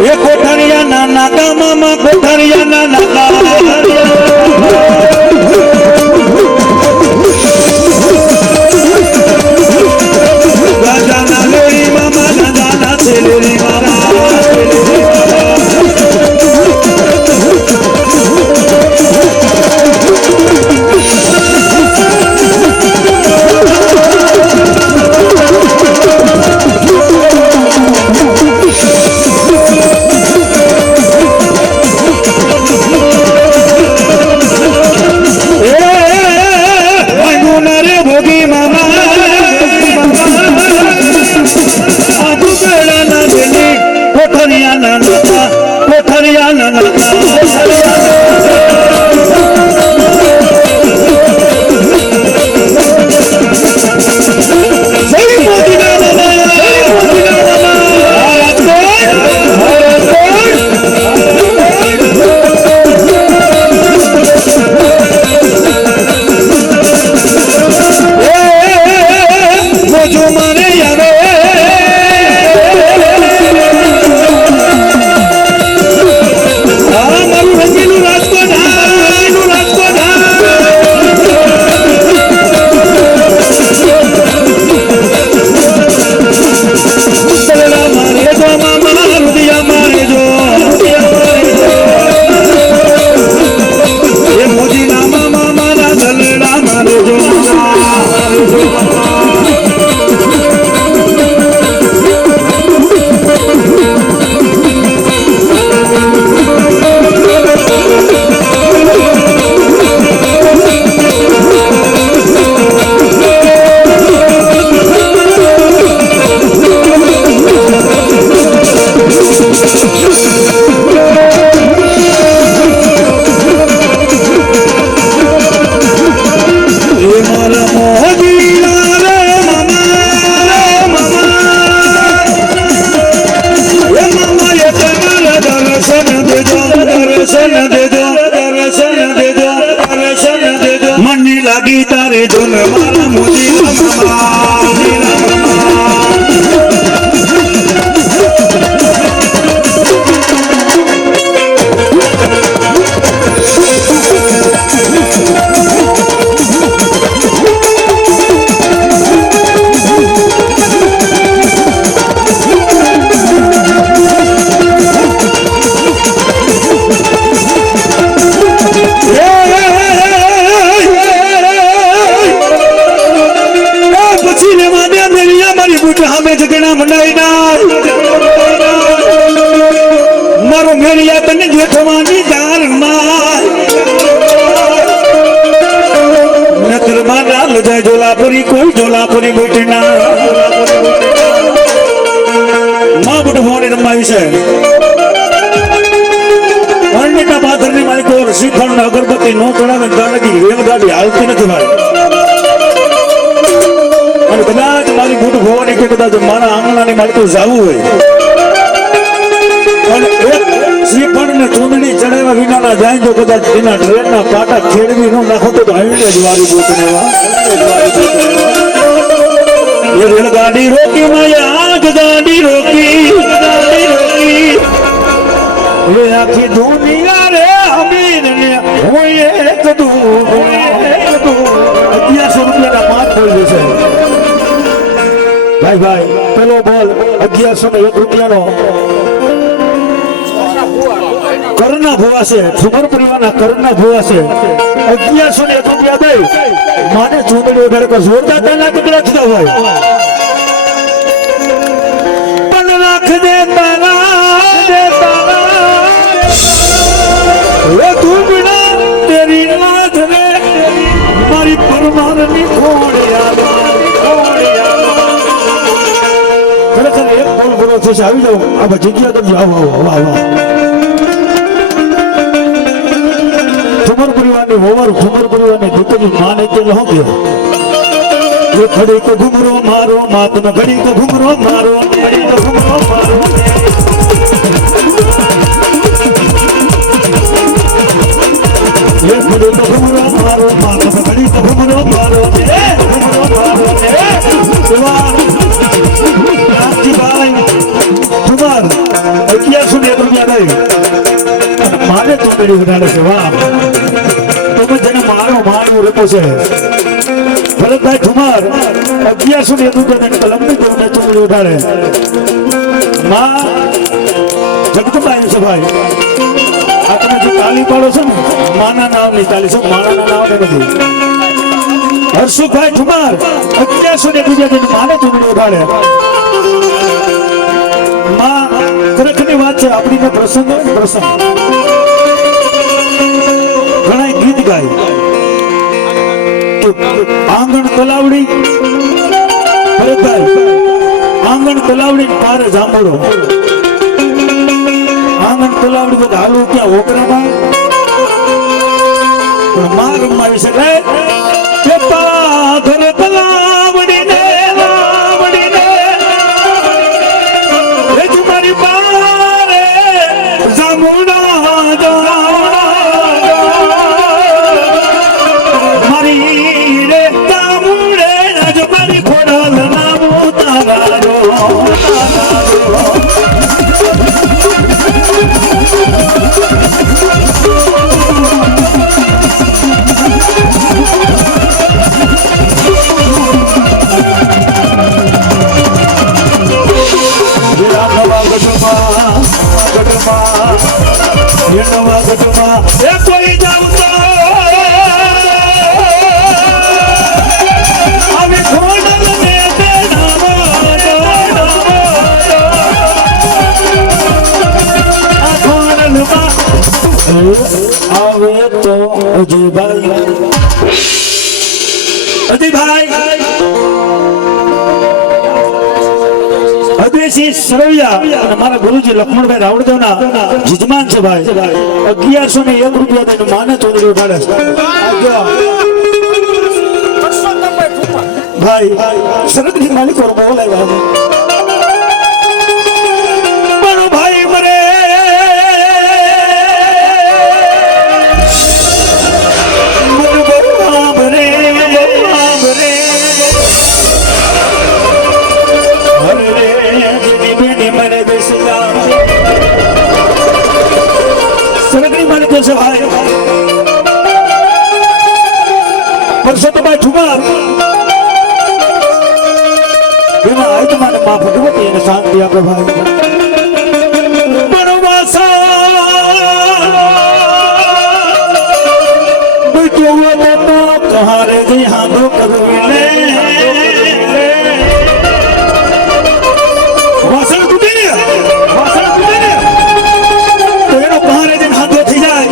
એ કોઠારિયા ના નાકા મામા કોઠારિયા ના નાકા ગાજાના લેરી મામા ગાજાના છેલેરી મારા દર્શન દેજો દર્શન દેજો દર્શન દેજો મનની લાગી તારે ધૂન મારા મોદી મારો મેળિયા તને જેઠવાની દારમાં નતર મારા લજાય જોલાપુરી કોઈ જોલાપુરી બેટના માં બુટ મોડે રમાવી છે અન્નના પાથરની માલિકો શ્રીખંડ અગરબત્તી નો ચડાવે ગાડી રેલગાડી હાલતી નથી ભાઈ અને કદાચ મારી બુટ ભવાની કે કદાચ મારા આંગણાની માલિકો જાવું હોય અને એક શ્રીફળ ને ચૂંદડી ચડાવ્યા વિનાના જાય તો કદાચ એના ટ્રેનના પાટા ખેડવી ન નાખો તો હવીને જ વારી બુટને એ રેલગાડી રોકી માયા આગ ગાડી રોકી એ આખી દુનિયા રે અમીર ને હું એક દું 1100 રૂપિયાના 5 બોલ છે ભાઈ ભાઈ પેલો બોલ 1101 રૂપિયાનો કરના ભુવા છે ઠુમર પરિવારના કરના ભુવા છે 1101 રૂપિયા દે માને ચૂંદડી ઉડાડે તો જોરદાર તાના કકડા થતા હોય પણ રાખ દે તારા એ તું બિના તેરી નાથ રે મારી પરમારની ખોડિયા ખરેખર એક બોલ બોલો છે આવી જાઓ આ જગ્યા તો આવો આવો ઠુમર પરિવારની હોવર ઠુમર પરિવારની દીકરી માને તે લહો ગયો એ ઘડી તો ઘુમરો મારો માતનો ઘડી તો ઘુમરો મારો ઘડી તો ઘુમરો મારો એ ઘડી તો ઘુમરો મારો માતનો ઘડી તો ઘુમરો મારો ઘુમરો મારો રામજીભાઈ ઠુમર 1101 રૂપિયા દઈ મારે ચૂંટણી ઉડાડે છે વાહ તમે જેને મારું રેપો છે ભરતભાઈ ઠુમર 1101 રૂપિયા કલમની ચૂંટણી ઉડાડે માં જગદંબાઈ છે ભાઈ આ તમે જે તાલી પાડો છો ને માના નામની તાલી છે માના નામ નથી હર્ષુભાઈ ઠુમર 1101 રૂપિયા માને ચૂંટણી ઉડાડે માં ખરેખરની વાત છે આપણી પ્રસંગ પ્રસંગ ઘણા ગીત ગાય આંગણ તલાવડી આંગણ તલાવડી પારે જાંબુડો આંગણ તલાવડી બધા હાલું ક્યાં ઓકરામાં પણ માં રમાવી શકાય કે પાઘર તલાવડી ને એ તમારી પારે જાંબુડા મારી રે તામુડે આજ મારી ખોડાલ નામો તારારો કોઈ જાવ તો આવી ખોડલ ને આવે તો અજયભાઈ અદ્વેશી સરવૈયા અને મારા ગુરુજી લક્ષ્મણભાઈ રાવળદેવના જજમાન છે ભાઈ 1101 રૂપિયા દઈને માને ચોદડી ઉઠાડે ભાઈ સરગની માલિકો બોલાવ્યા પણ ભાઈ મરે માલિકો છે ભાઈ પરસોત્તમભાઈ ઠુમર એમાં આત્માને મા ભગવતી એને શાંતિ આપે ભાઈ વનવાસા તમારે જે હાંધો કરવી લે વાસણ તૂટે ને તો એનો પહારે જે હાંધો થઈ જાય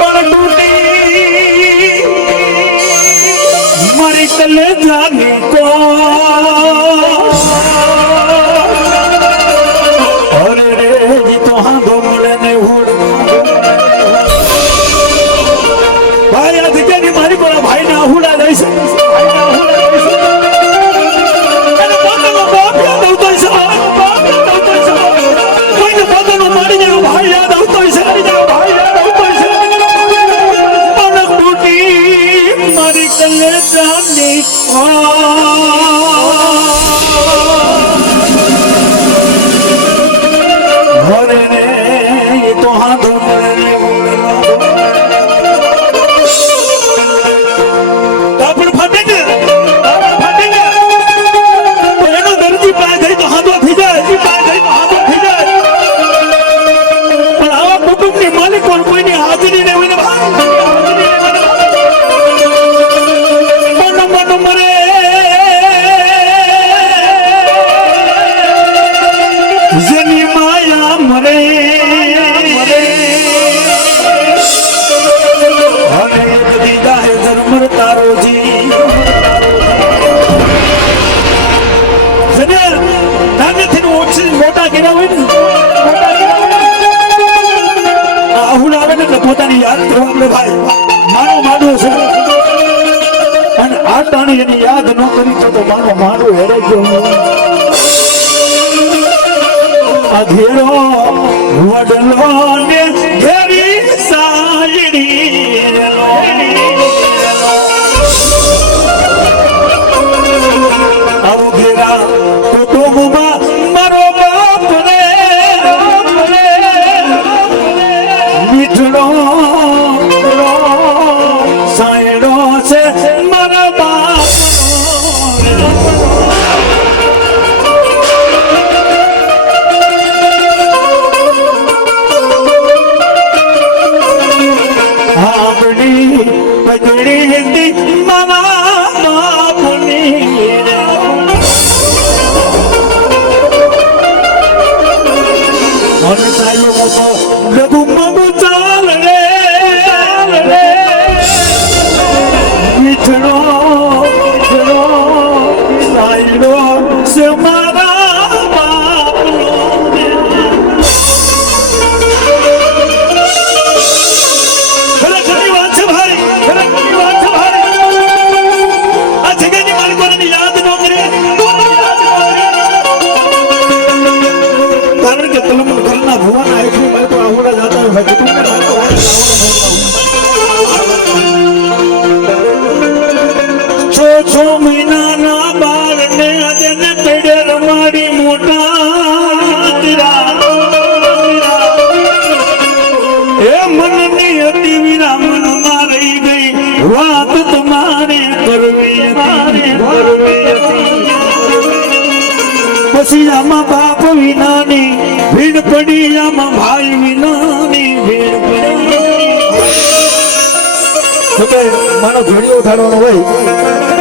પણ તૂટી મારી કલે જાની કો અરે રે જી તો હાંધો મળે ને હોડ ભાઈ આ જગ્યાની મારી કોના ભાઈ ના હુડા જાય છે અને પોતાનો બાપ યાદ આવતો છે કોઈને પોતાનો મારી જેવો ભાઈ યાદ આવતો છે અને તૂટી મારી કલે જાની હરે રે એ તો હાથો મળે ને પોતાની યાદ કરવા આપણે ભાઈ માનો છે અને આ ટાણી એની યાદ ન કરી તો માનો હેરે ગયો આ ઘેરો વડલો ને ઘેરી સાયડી આવું ઘેરા કુટુંબમાં મારો બાપ રે મીઠડો સાયડો છે મારા બાપ આપણી પગડી હતી મારા બાપની અને સાયો મોટો લઘુમાં ચાલ રે મીઠડો સાયડો છે મારા બાપનો ખરેખરની વાત છે ભાઈ આ જગ્યાની માલિકોને યાદ ન કરે કારણ કે તલમન ઘરના ભુવાના એકની માલિકો આવડા જાતા હોય છો મહિનાના બાળને આજે પેડે રમાડી મોટા એ મનની હતી વીરા મનમાં રહી ગઈ વાત તમારે કરવી પછી આમાં બાપ વિનાની ભીડ પડી આમાં ભાઈ વિનાની ભીડ પડી માનો ઘડીઓ ઉઠાડવાનો હોય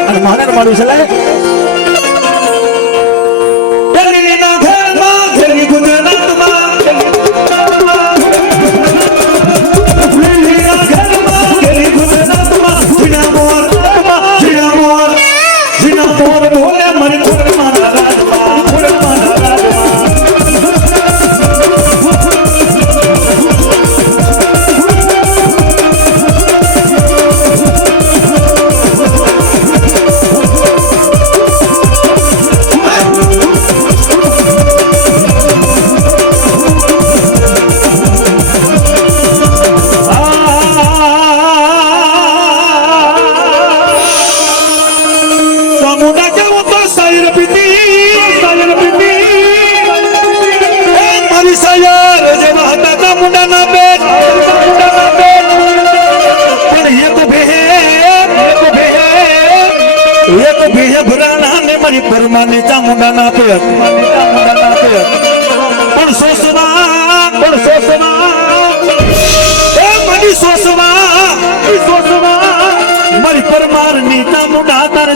અને માને મારું છે લાય દિલ્હીના ઘરમાં ખેલી ગુજરાતમાં દિલ્હીના ઘરમાં ખેલી ગુજરાતમાં જીના મોર બોલે મર ઘરમાં રાજમાં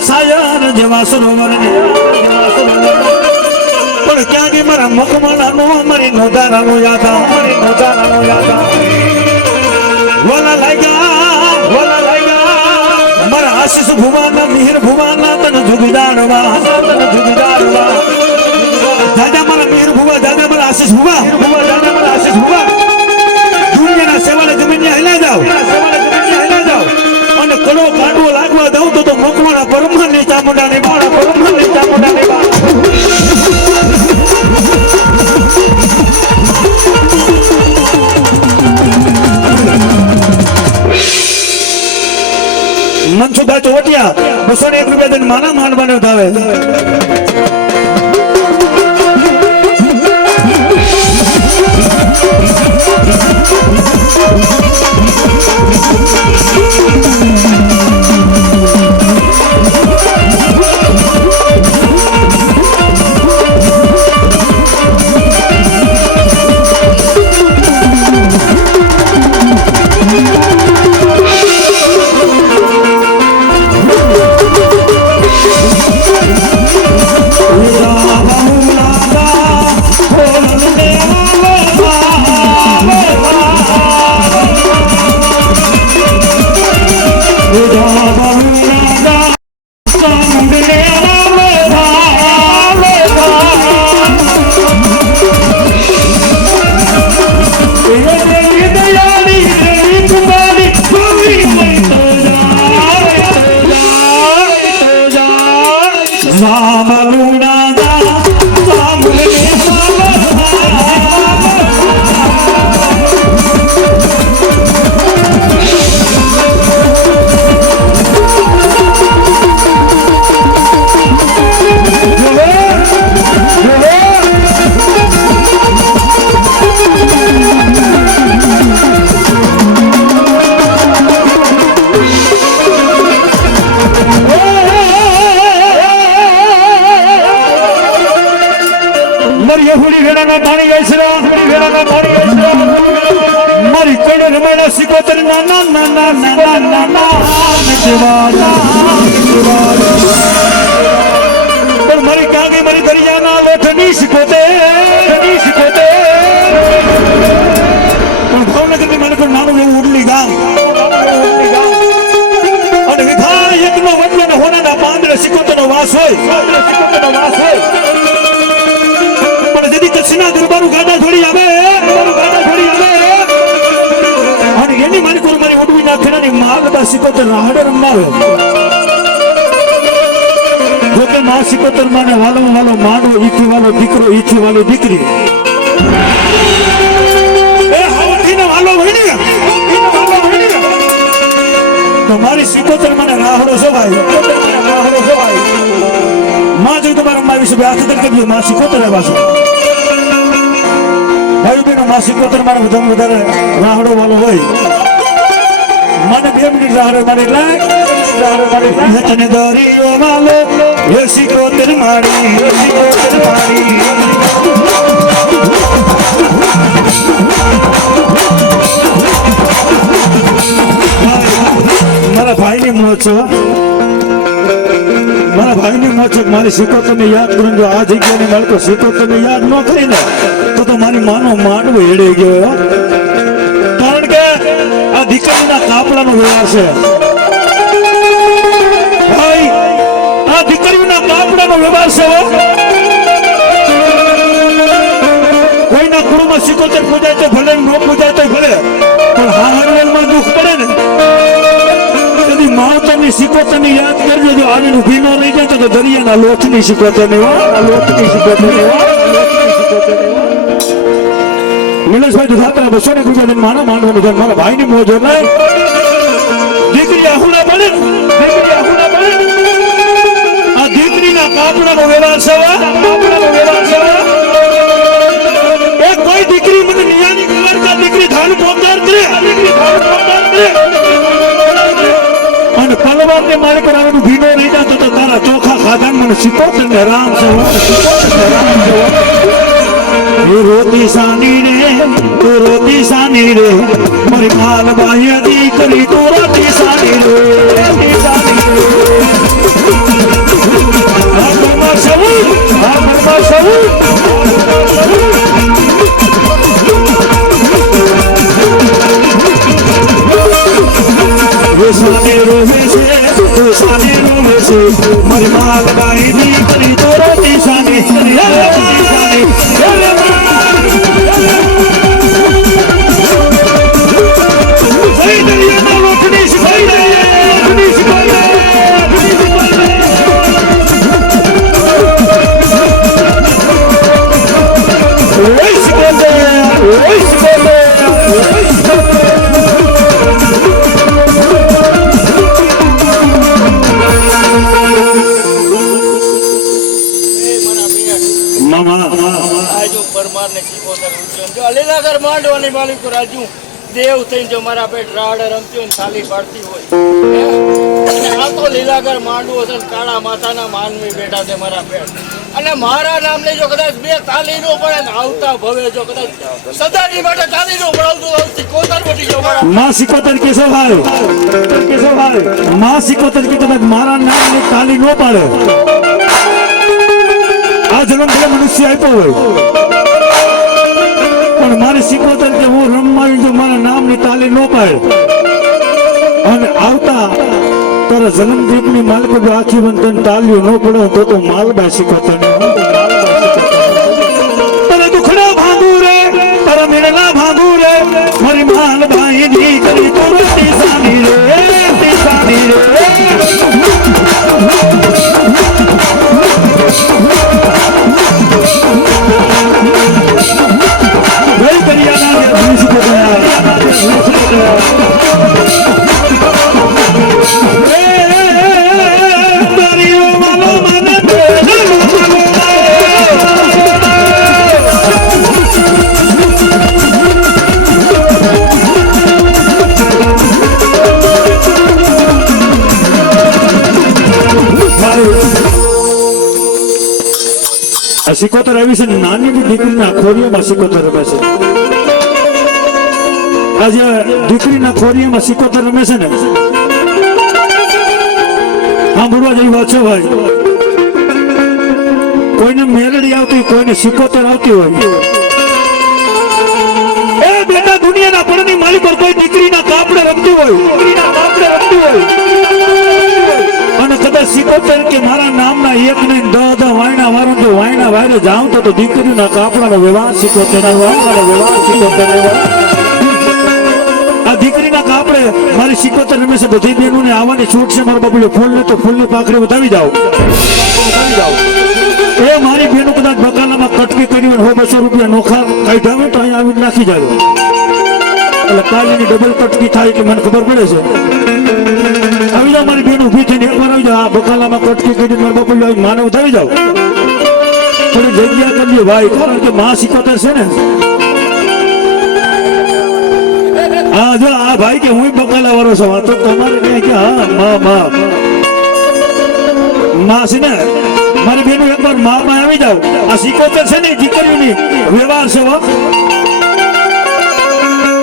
સાયર જેવા સરોવર પણ ક્યાં ગઈ મારા મખમણાનો અમારી નોધારાનો યાદ વોલા લાગ્યા મારા આશીષ ભુવાના મિહિર ભુવાના તને જુગદાડવા દાદા મારા મિહિર ભુવા દાદા મારા આશીષ ભુવા દુનિયાના સેવાને જમીન હેલા જાવ અને કડો કાંડવો લાગવા દઉં તો મોકવાના પરમાની ચામુંડાની મનસુખભાઈ ચોટિયા 201 રૂપિયા દઈને માના માંડવાને ઉઠાવે મારી કડે રમાડા સિકોતર નાના પણ મારી કાંગી મારી દરિયાના લોઠની સિકોતે પણ ભાવનગરની મને પણ નાનું એવું ઉડલી ગામ અને વિધાન યજ્ઞ વજ્ઞ હોનાના પાંદડે સિકોતરનો વાસ હોય પણ જદી કચ્છના દરબારું ગાડા થોડી આવે અને એની મારી કોઈ મારી ઉડવી નાખેનાની માલદા સિકોતર રાહડે રમનાવે જોકે માં સિકોતર માને વાલો માંડવો ઈથી વાલો દીકરો ઈથી વાલો દીકરી એ હાવઠીને વાલો વણી તો મારી સિકોતર મને રાહડો છો ભાઈ માં જોઈ તમારા માં વિશે હાથ દર કરજો માં સિકોતર પાછો ભાઈ બેનો માં સિકોતર મારે વધારે રાહડો વાલો હોય મને 2 મિનિટ રાહડો મારે તને દરિયો વાલો એ સિકોતર મારી મારા ભાઈની મોજ છો મારી સિકોતરને યાદ કરું જો આ જગ્યાની મળે તો સિકોતરને યાદ ન કરીને તો મારી માનો માંડવો હેડે ગયો કારણ કે આ દીકરીના કાપડાનો વ્યવહાર છે ભાઈ આ દીકરીના કાપડાનો વ્યવહાર છે કોઈના કુળમાં સિકોતર પૂજાય તો ભલે ન પૂજાય તો ભલે પણ હારવેલમાં દુઃખ પડે ને કદી માવતરની સિકોતરની યાદ કરજો જો આવીને ઊભી ન રહી જાય તો દરિયાના લોટની સિકોતરની નિલેશભાઈ દુધાત્રા 201 રૂપિયા માના માંડવાનું મારા ભાઈની મોજ હોય દીકરી આહુડા પડે આ દીકરીના કાપડાનો વ્યવહાર છે એ કોઈ દીકરી મને નિયાની કલાકાર દીકરી ધાન પોતાર કરે અને પલવારને મારે પર આવાનું ભીનો રહી જતો તો તારા ચોખા ખાધા મને સિકોતર ને રામ છે રોતી સાની રે મારી કાલ બાહ્ય દીકરી તો રોતી સાની રે મારી માલ ગાઈ દીકરી તો રોટી સાની લીલાગર માંડવાની માલિકો રાજુ દેવ થઈને જો મારા પેટ રાડ રમતી હોય ને થાલી પાડતી હોય અને આ તો લીલાગર માંડવો છે ને કાળા માતાના માનવી બેઠા છે મારા પેટ અને મારા નામને જો કદાચ બે તાલી નો પડે ને આવતા ભવે જો કદાચ સદાની માટે તાલી નો પડાવતું કોતર બટી જો માં સિકોતર કેસો ભાઈ માં સિકોતર કે કદાચ મારા નામને તાલી નો પાડે આ જન્મ ભલે મનુષ્ય આપ્યો હોય પણ મારી સિકોતર કે હું રમવાની જો મારા નામની તાલી ન પાડે અને આવતા તારા જન્મદીપની માલિકો જો આખી બંધન તાલીઓ ન પડે તો માલબા સિકોતર તારા દુખડા ભાંગુ રે તારા મેળના ભાંગુ રે મારી માલબાઈ ની કરી તો રતી સાની રે સિકોતર આવી છે નાની દીકરીના ખોરીઓમાં સિકોતર રમે છે આજે દીકરીના ખોરીઓમાં સિકોતર રમે છે ને સાંભળવા જેવી વાત છે ભાઈ કોઈને મેલડી આવતી કોઈને સિકોતર આવતી હોય એ બેટા દુનિયાના પડની માલિક પર કોઈ દીકરીના કાપડે રમતી હોય અને કદાચ સિકોતર કે મારા નામના એક ને દહ વાયણા વાળું જો વાયણા વાયરે જાઉં તો દીકરીના કાપડાનો વ્યવહાર સિકોતર આ દીકરીના કાપડે મારી સિકોતર રમેશે બધી બહેનોને આવવાની છૂટ છે મારા બાપુ ફૂલને તો ફૂલની પાખડી વધાવી જાઓ એ મારી બહેનો કદાચ બકાલામાં કટકી કરી હોય 200 રૂપિયા નોખા કાઢાવે તો અહીં આવીને નાખી જાય એટલે કાલીની ડબલ કટકી થાય એટલે મને ખબર પડે છે આવી જાઓ મારી બેન ઉભી થઈને એકવાર આવી જાઓ આ બકાલામાં કટકી કરી મારા બાપુ માને ઉઠાવી જાઓ થોડી જગ્યા કરીએ ભાઈ કારણ કે માં સિકોતર છે ને હા જો આ ભાઈ કે હું બકાલા વાળો છું તો તમારે કે હા માં છે ને મારી બેન એકવાર માં આવી જાઓ આ સિકોતર છે ને દીકરીઓની વ્યવહાર છે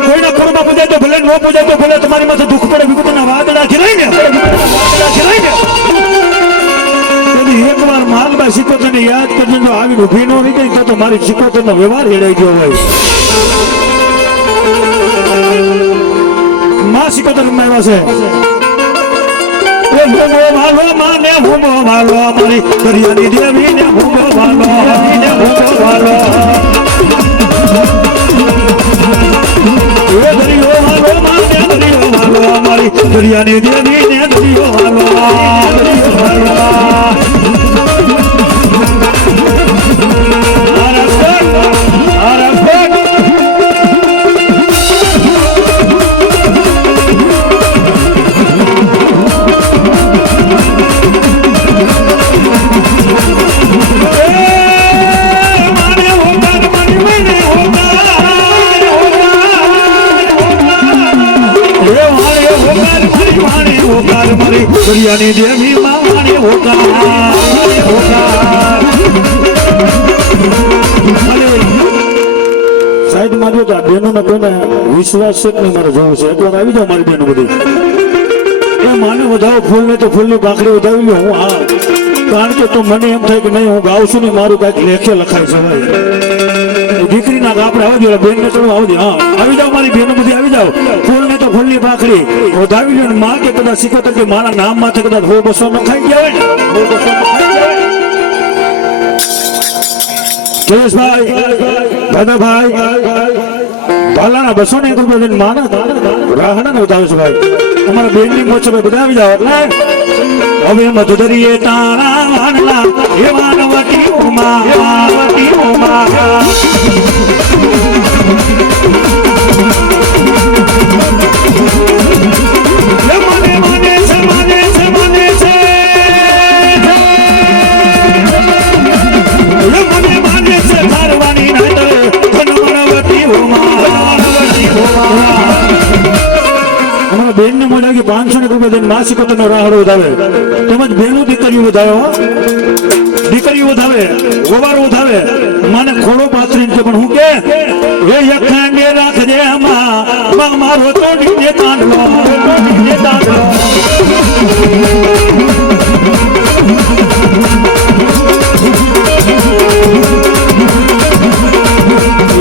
કોઈના ઘરમાં પૂજાય તો ભલે નો પૂજાય તો ભલે તમારી માથે દુઃખ પડે વિકુટના વાદળા ખીરાઈને એકવાર માલબા સિકોતરને યાદ કરજો જો આવીને ઊભી ન રહી ગઈ તો મારી સિકોતરનો વ્યવહાર હેડાઈ ગયો હોય માં સિકોતર આવ્યા છે માલો માને ભૂમો માલો મારી દરિયાની દેવીને ભૂમો માલો દરિયો માલો માને દરિયો માલો મારી દરિયાની દેવીને દરિયો માલો દરિયાની દેવી માને સાઈડ માં જો બેનો ને કોઈને વિશ્વાસ છે ને મારે જોવું છે એકવાર આવી જાવ મારી બેનો બધી એ માને વધાવો ફૂલ ને તો ફૂલની પાખડી વધાવી લો હું હા કારણ કે તું મને એમ થાય કે નહીં હું ગાઉં છું ને મારું કાંઈક લેખે લખાય જવાય દીકરીના આપણે આવી જાવ બેન ને ચડવા આવી હા આવી જાવ મારી બેનો બધી આવી જાવ ફૂલ ને તો ફૂલની પાખડી વધાવી લ્યો ને માં કે કદાચ શીખો કે મારા નામ માંથી કદાચ 100-200 નો ખાઈ ગયા હોય ને 100-200 નો ખાઈ ગયા હોય જયેશભાઈ દાદાભાઈ ભાલાના 200 રૂપિયા માના રાહણા ને વધાવે છે ભાઈ અમારા બેન ની મોચ બધા આવી જાવ એટલે હવે મધુદરીએ તારા વાનલા એ વાનવતી ઉમા બેન ને મળ્યા કે 500 રૂપિયા દઈને માસિક નો રાહડો વધાવે તેમજ બેનું દીકરીઓ વધાવે દીકરીઓ વધાવે ગોવારો વધાવે મને ખોડો પાથરીને કે પણ હું કે એ યખાંગે રાખજે આમાં મારો તો ડીજે તાંડલો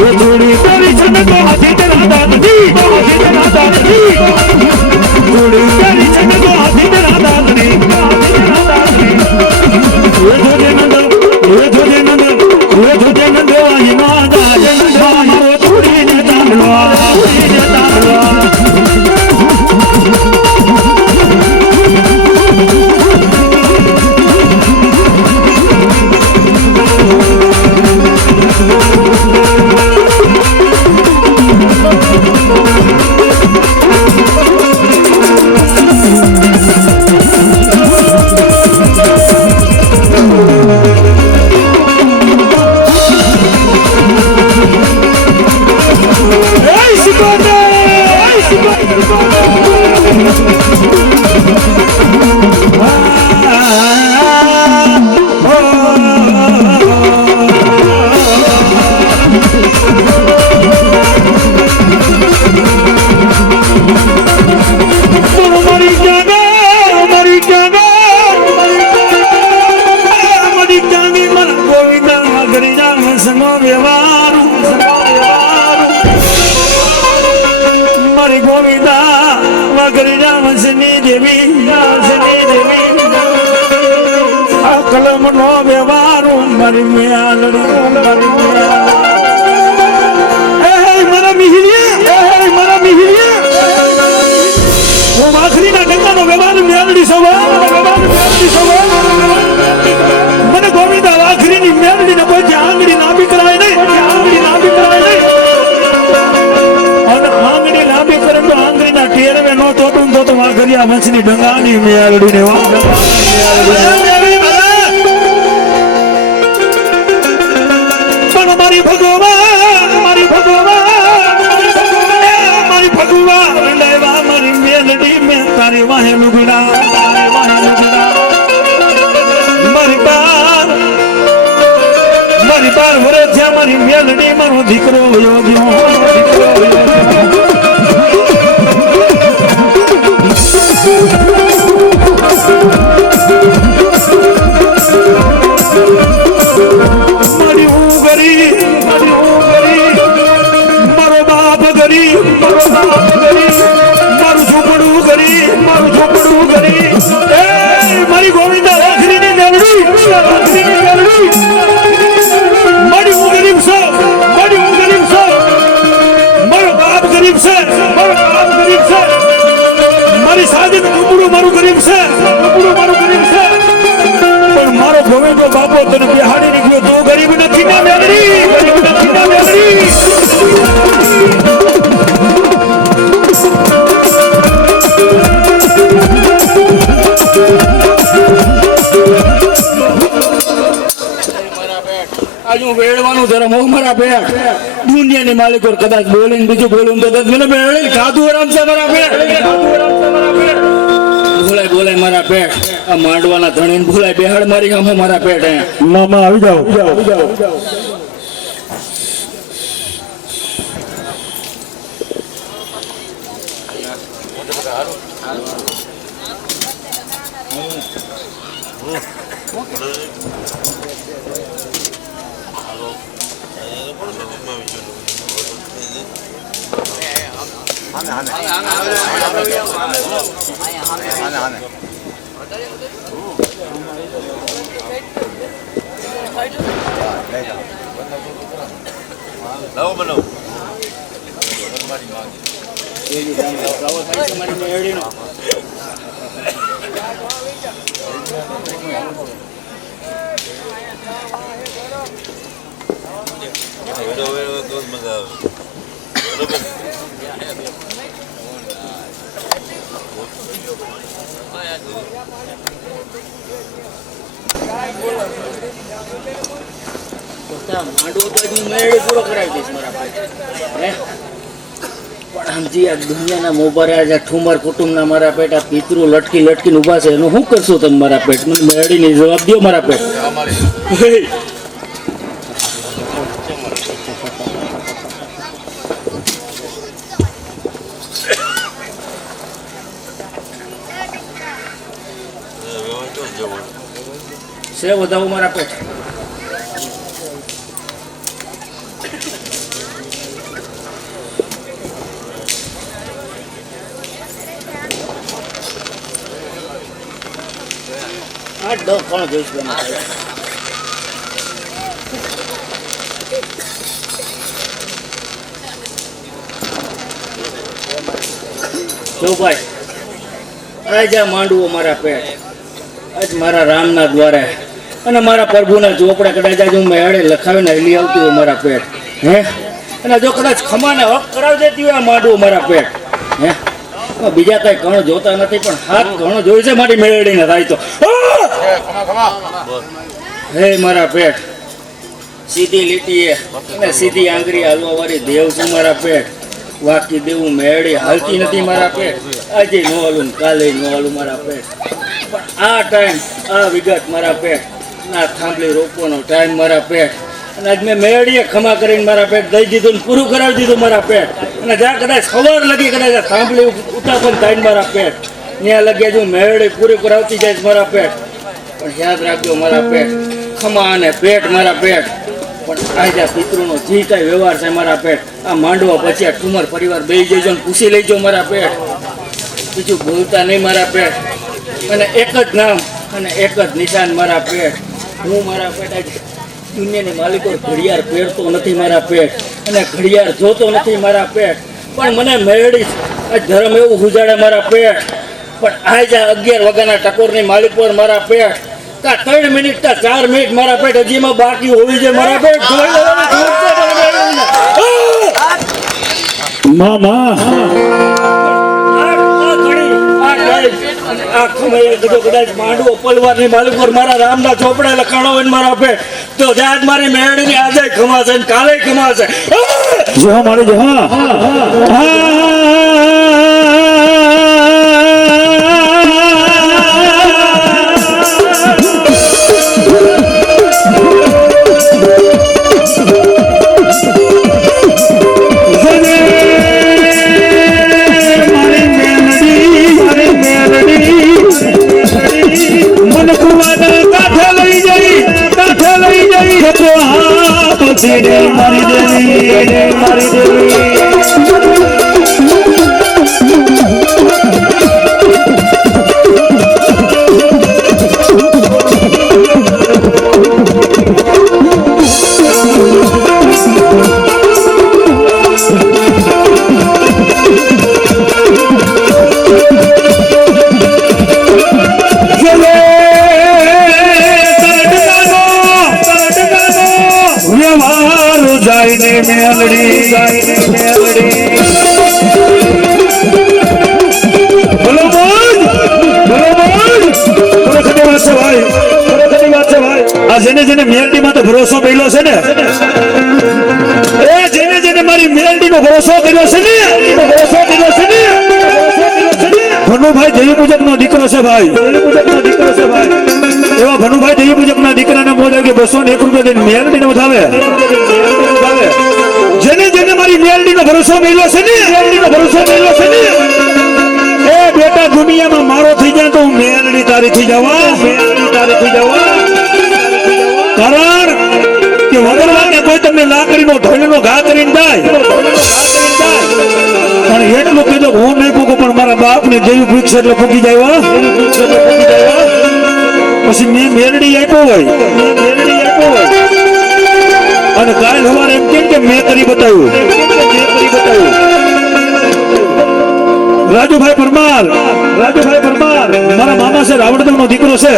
એ જોડી તારી છે ને તો હાથી તેના દાદની જોડી તારી છે ને તો હાથી તેના દાદની એ જોજે નંદ વાહી માતા મારો છોડીને તાંડલો મારી ગોવિંદા વગર વંશની દેવી આ કલમ નો વ્યવહાર મારી મારા મિહિરિયા હું વાખરીના ગંગાનો વ્યવહાર મેળડી સવા મને ગોવિંદા વાખરીની મેળડીને કોઈ આંગળી નાબી કરાય નહીં અને આંગળી લાંબી કરે તો આંગળીના ટેરવે નો તોડું તો વાઘરિયા વંશની ડંગાની મેળડીને પણ મારી ભગવાન લેવા મારી મેલડી મેં તારી વાહે લુગડા મારી બાર વરસ જ્યાં મારી મેલડી મારો દીકરો મારી હું ગરી મારો બાપ ગરી મારું ઝોપડું ગરી મારી ગોવિંદા વાઘરીની મેલડી મારી હું ગરીબ છું મારો બાપ ગરીબ છે મારી સાદી ઝોપડું મારું ગરીબ છે પણ મારો ગોવિંદો બાપો તને બિહાડી નીકળ્યો તો ગરીબ નથી ના મેલડી આજુ વેડવાનું ધર્મ હો મારા પેટ દુનિયાની માલિકો કદાચ બોલીને બીજું બોલું તો મને મેળવી ખાધું આરામ છે મારા પેટ બોલાય મારા પેટ આ માંડવાના ધણીને બોલાય બેહાડ મારી ગામો મારા પેટ મામા આવી જાઓ માંડવો તો હું મેળે પૂરો કરાવી દઈશ મારા ભાઈ હે પણ આમથી આ દુનિયાના મોબારા આ ઠુમર કુટુંબના મારા પેટ આ પિતૃ લટકી લટકીને ઊભા છે એનું શું કરશો તમે મારા પેટ મને મેળીની જવાબ દો મારા પેટ છે વધાવો મારા પેટ કોણ જોઈશ જો ભાઈ આજ આ માંડવો મારા પેટ આજ મારા રામના દ્વારે અને મારા પ્રભુના ચોપડા કદાચ આજ હું મેળે લખાવીને હલી આવતી હોય મારા પેટ હે અને જો કદાચ ખમાને હક કરાવી દેતી હોય આ માંડવો મારા પેટ હે બીજા કઈ ઘણો જોતા નથી પણ હાથ ઘણો જોઈ છે મારી મેળડીને થાય તો હે મારા પેટ સીધી લીટીએ અને સીધી આંગળી હાલવા વાળી દેવ છું મારા પેટ વાકી દેવું મેળી હાલતી નથી મારા પેટ આજે નો હાલું કાલે નો હાલું મારા પેટ પણ આ ટાઈમ આ વિગત મારા પેટ ના થાંભલી રોકવાનો ટાઈમ મારા પેટ અને આજ મેં મેળીએ ખમા કરીને મારા પેટ દઈ દીધું ને પૂરું કરાવી દીધું મારા પેટ અને જ્યાં કદાચ ખબર લગી કદાચ થાંભલી ઉતાપન થાય મારા પેટ ત્યાં લગ્યા જો મેળી પૂરી કરાવતી જાય મારા પેટ પણ યાદ રાખજો મારા પેટ ખમા અને પેટ મારા પેટ પણ આજે પિતૃનો જે કાંઈ વ્યવહાર છે મારા પેટ આ માંડવા પછી આ ઠુમર પરિવાર બેસી જજો ને પૂછી લેજો મારા પેટ બીજું ભૂલતા નહીં મારા પેટ અને એક જ નામ અને એક જ નિશાન મારા પેટ હું મારા પેટ આજે દુનિયાની માલિકો ઘડિયાળ પહેરતો નથી મારા પેટ અને ઘડિયાળ જોતો નથી મારા પેટ પણ મને મેળવી આ ધર્મ એવું ગુજાડે મારા પેટ પણ આજે 11 વાગ્યાના ટકોરની માલિક પર મારા પેટ કા 3 મિનિટ કા 4 મિનિટ મારા પેટ હજીમાં બાકી હોવી છે મારા પેટ મામા કદાચ માંડવો પલવારની માલિક પર મારા રામના ચોપડા લખાણો હોય મારા પેટ તો આજ મારી મેળવીની આજે ખમાશે ને કાલે ખમાશે જો મારી જો મારી દેવી જેને જેને મેલડી માં તો ભરોસો કર્યો છે ને એ જેને જેને મારી મેલડી નો ભરોસો કર્યો છે ને ભનુભાઈ દેવી પૂજક નો દીકરો છે ભાઈ એવા ભનુભાઈ દેવી પૂજક ના દીકરાને બોલે કે 201 રૂપિયા દઈને મેલડી ને વધાવે જેને જેને મારી મેલડી નો ભરોસો કર્યો છે ને એ બેટા દુનિયામાં મારો થઈ જાય તો હું મેલડી તારી થઈ જાવ તમને લાકડીનો ઢોલનો ઘા કરીને જાય અને એટલું કીધું હું નહીં પૂગું પણ મારા બાપને જેવી ભૂખ એટલે પૂગી જાય હો. પછી મેં મેરડી આપ્યો હોય અને કાલ સવારે એમ કેમ કે મેં કરી બતાવ્યું. રાજુભાઈ પરમાર મારા મામા છે, રાવણદેવનો દીકરો છે.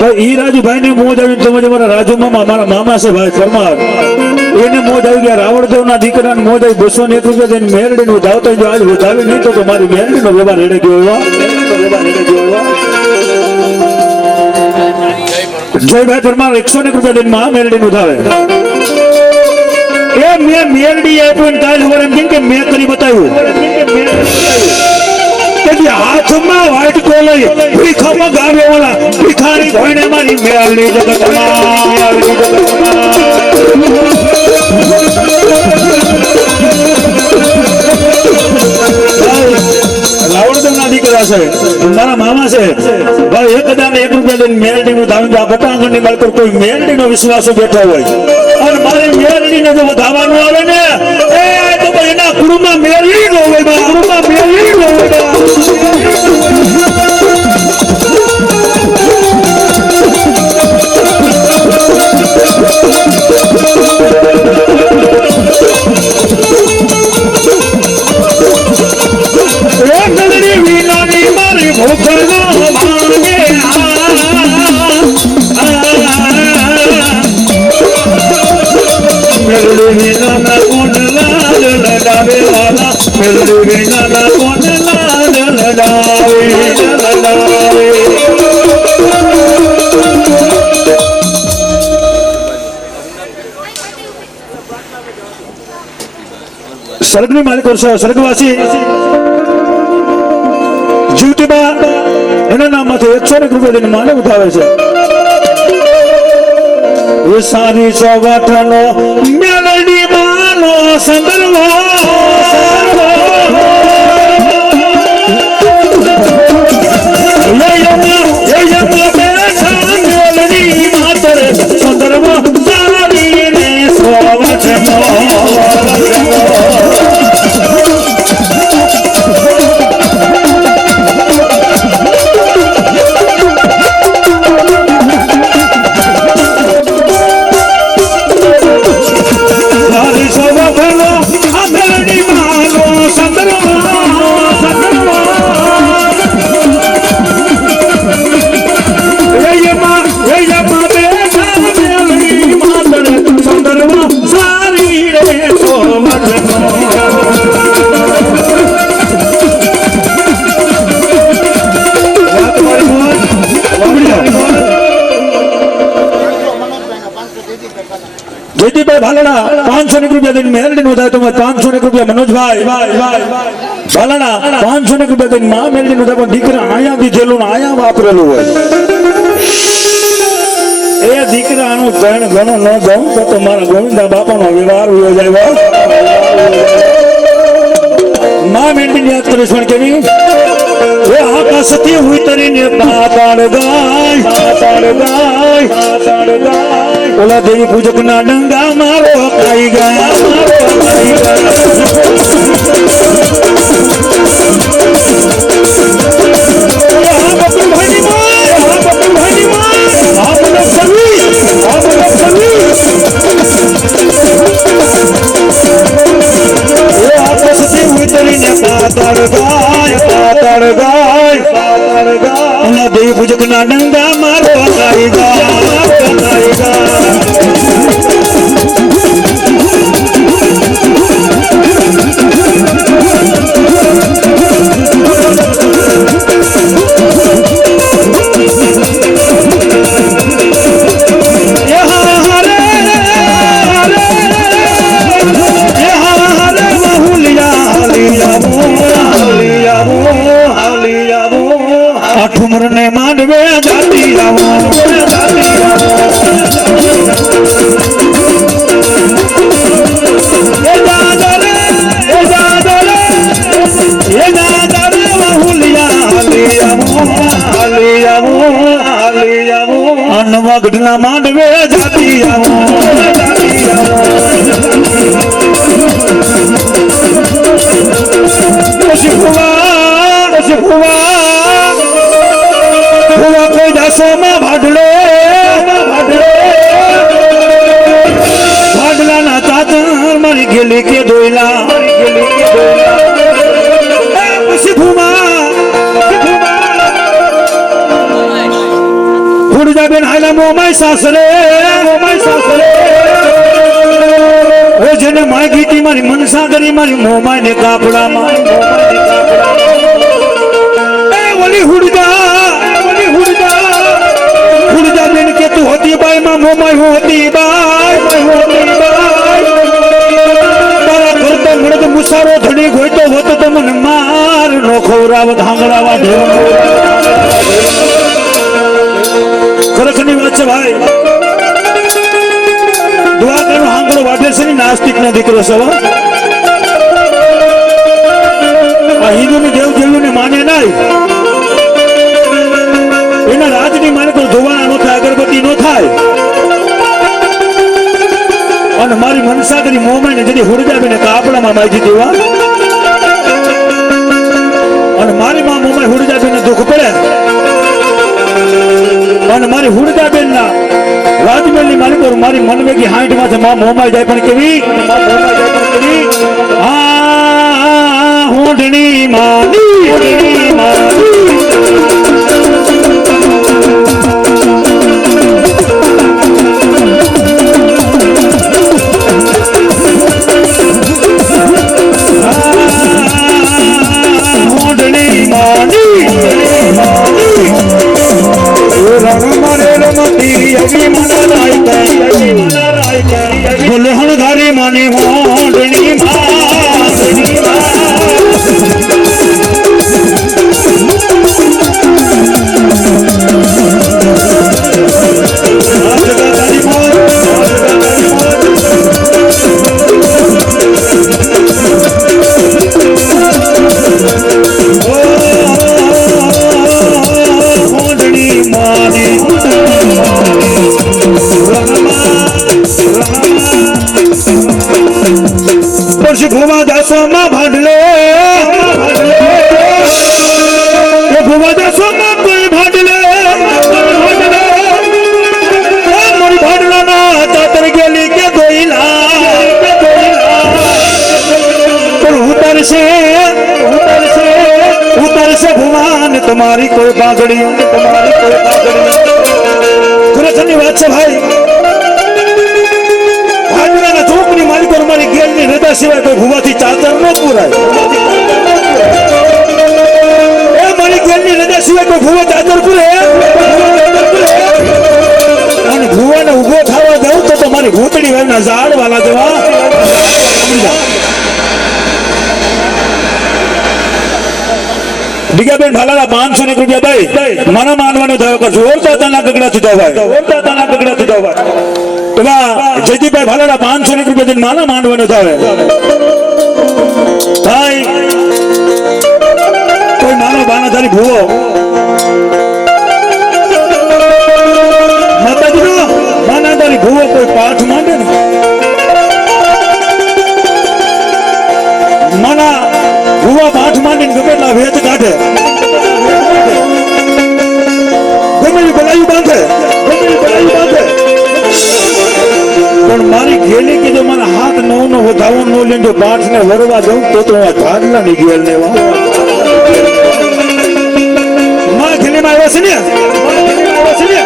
તો ઈ રાજુભાઈ ને મોજ આવી સમજ મારા રાજુ મામા મારા મામા છે ભાઈ પરમાર એને મોજ આવી ગયા. રાવણદેવના દીકરાને મોજ આવી 201 રૂપિયા દઈને મેરડીનું ધાવતો જો આજ વધાવી નહીં તો મારી મેરડીનો વ્યવહાર રેડે ગયો એવા. જયભાઈ પરમાર 101 રૂપિયા દઈને માં મેરડીનું ધાવે એ મેં મેરડી આપ્યું ને કાલ એમ કેમ કે મેં કરી બતાવ્યું. હાથમાં વાટકો લઈ ભીખામાં ગાવે ઓલા ભિખારી ભોયને મારી મેરડી રાવણદેવના દીકરા છે, મારા મામા છે ભાઈ. 1,001 રૂપિયા દઈને મેરડીનું ધાવું આ ભટાંગણની માલ પર કોઈ મેરડીનો વિશ્વાસો બેઠો હોય અને મારે મેરડીને જો ધાવાનું આવે ને એ તો ભાઈ એના કુળમાં મેરડી નો હોય, કુળમાં મેરડી નો હોય. મારી ભૂખ મેરડી વિના કોણ લાલ લડાવે વાલા, મેરડી વિના કોણ લાલ લડાવે. સ્વર્ગની માલિક સ્વર્ગવાસી જીવતીબા એના નામમાંથી 101 રૂપિયા દઈને માને ઉઠાવે છે. એ સારી ચોગાઠનો મેલડી માનો સંદર્ભ જયદીપભાઈ ભાલડા 501 રૂપિયા દઈને મેરડી નો થાય તો 501 રૂપિયા મનોજભાઈ ભાલડા 501 રૂપિયા દઈને માં મેરડી નો થાય પણ દીકરા આયા દીધેલું આયા વાપરેલું હોય એ દીકરાનું ગણ ગણો ન જાઉં તો મારા ગોવિંદા બાપાનો વ્યવહાર હોય જાય. માં મેરડી યાદ કરીશ પણ કેવી એ આકાશથી ઉતરીને પાતાળ ગાય ઓલા દેવી પૂજક ના ડંગા મારો ખાઈ ગયા. આકાશથી ઉતરીને પાતાળ ગાય ઓલા દેવી પૂજક ના ડંગા મારો ખાઈ ગયા. ઠુમર ને માંડવે જાતી અન્નમગઢના માંડવે જાતી ગેલી કે દોયલા પછી ફૂડ બેન હાલા મોમાય સાસરે ઓ જેને માગી હતી મારી મનસા કરી મારી મોમાય ને કાપડામાં ઓલી હુડજા બેન કે તું હતી બાઈ માં મોમાય હું હતી બાઈ તારા કરતા મળે મુસારો ધણી હોય તો હોતો તો મને માર નો ખવરાવ ધાંગડાવા ખરેખરની વાત છે ભાઈ દુઆ કરો હાંગડો વાઢે છે ને નાસ્તિક ના દીકરો છે આ હિન્દુ ની દેવ દેવું ને માને નહીં એના રાજની માને તો ધોવાના નો થાય અગરબત્તી નો થાય અને મારી મનસા કરી મોમાઈ ને જડી હુડજાબીને કાપડામાં માજી દેવા અને મારી માં મોમાઈ હુડજાબીને દુઃખ પડે અને મારી હુડજાબેન ના રાજમહેલ ની માલિક મારી મનવેગી 60 માંથી માં મોમાઈ જાય પણ કેવી આ હોડણી માની બોલે હણગારી માની હોડણી ભુવા દાસોમાં ભાડલે ભુવા દાસોમાં કોઈ ભાડલે મારી ભાડલા ના તાતર ગેલી કે દોઈલા ઉતરશે ભુવાન તમારી કોઈ પાઘડી ખરેખરની વાત છે ભાઈ માલિકો મારી ગેલ ની રજા સિવાય કોઈ ભુવાથી ચાદર ન પૂરાય એ મારી ગેલ ની રજા સિવાય કોઈ ભુવા ચાદર પૂરે અને ભુવાને ઉભો થવા દઉં તો મારી ભૂતડી વાળના ઝાડ વાલા જવા દીગાબેન ભાલાલા 500 રૂપિયા ભાઈ મને માનવાનો થયો કરજો ઓરતા તાના ગગડાથી જાવ ભાઈ જયદીપભાઈ ભાલાડા 500 રૂપિયા દઈને માના માંડવાનો થાય ભાઈ કોઈ માનો બાનાધારી ભૂવો માતાજીનો બાનાધારી ભૂવો કોઈ પાઠ માંડે ને માના ભૂવા પાઠ માંડીને ગમેલા વેચ કાઢે ગમેલી બલાયું બાંધે પણ મારી ઘેલી કીધું મને હાથ નવ નો વધાવો નો લઈને જો પાઠ ને વરવા દઉં તો હું આ ધાડલા ની ઘેલ લેવા માં ઘેલી માં આવ્યા છે ને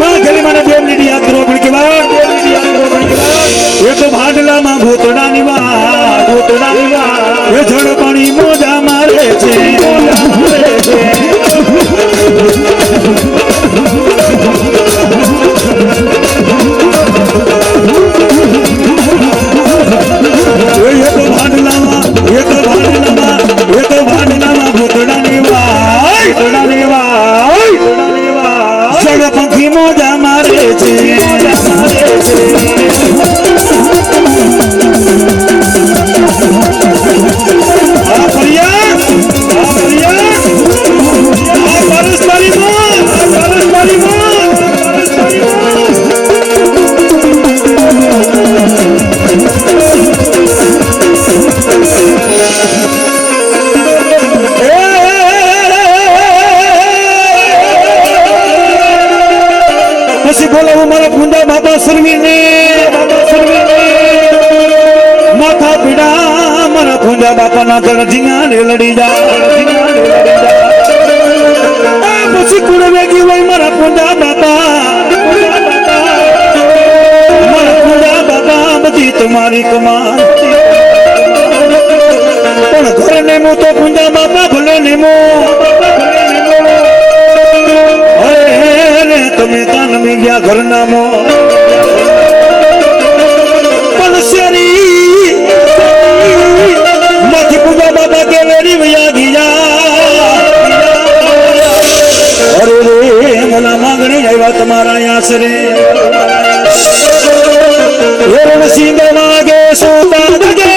માં ઘેલી મને બે મિનિટ યાદ કરો પણ કેવા એક ભાડલામાં ભૂતડા ની વાત એ જળ પાણી મોજા મારે છે પંખી મોજા મારે છે આ ફરિયાદ પૂજા બાપાના ધરજીયા ને લડી જા પછી કુળ વેગી હોય મારા પૂજા બાપા મારા પૂજા બાપા બધી તમારી કમાન પણ ઘર નેમો તો પૂજા બાપા ભલે નેમો તમે કાન મી ગયા ઘર નામો પણ શરી માથી પૂજા બાબા કે વેરી વયા ગયા અરે રે મને માંગણી આવ્યા તમારા આશરે હેરણ સિંહ માગે સોતા દજે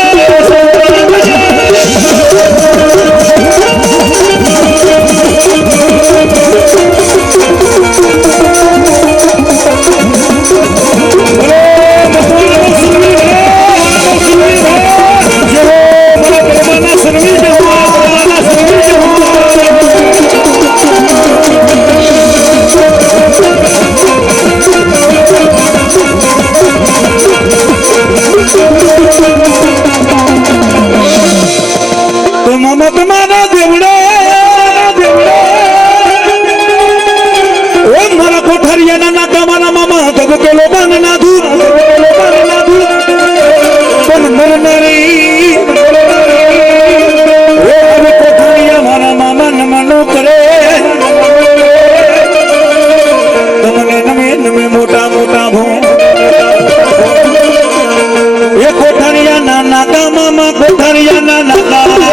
તમારા દેવડે ઓ મારા કોઠારિયાના નાકા મારા મામા ધબકેલો બાન ના દૂર પણ મરનારી ઓ હવે કોઠારિયા મારા મામા નમનો કરે તમને નમે નમે મોટા મોટા ભો એ કોઠારિયા ના નાકા મામા કોઠારિયા ના નાકા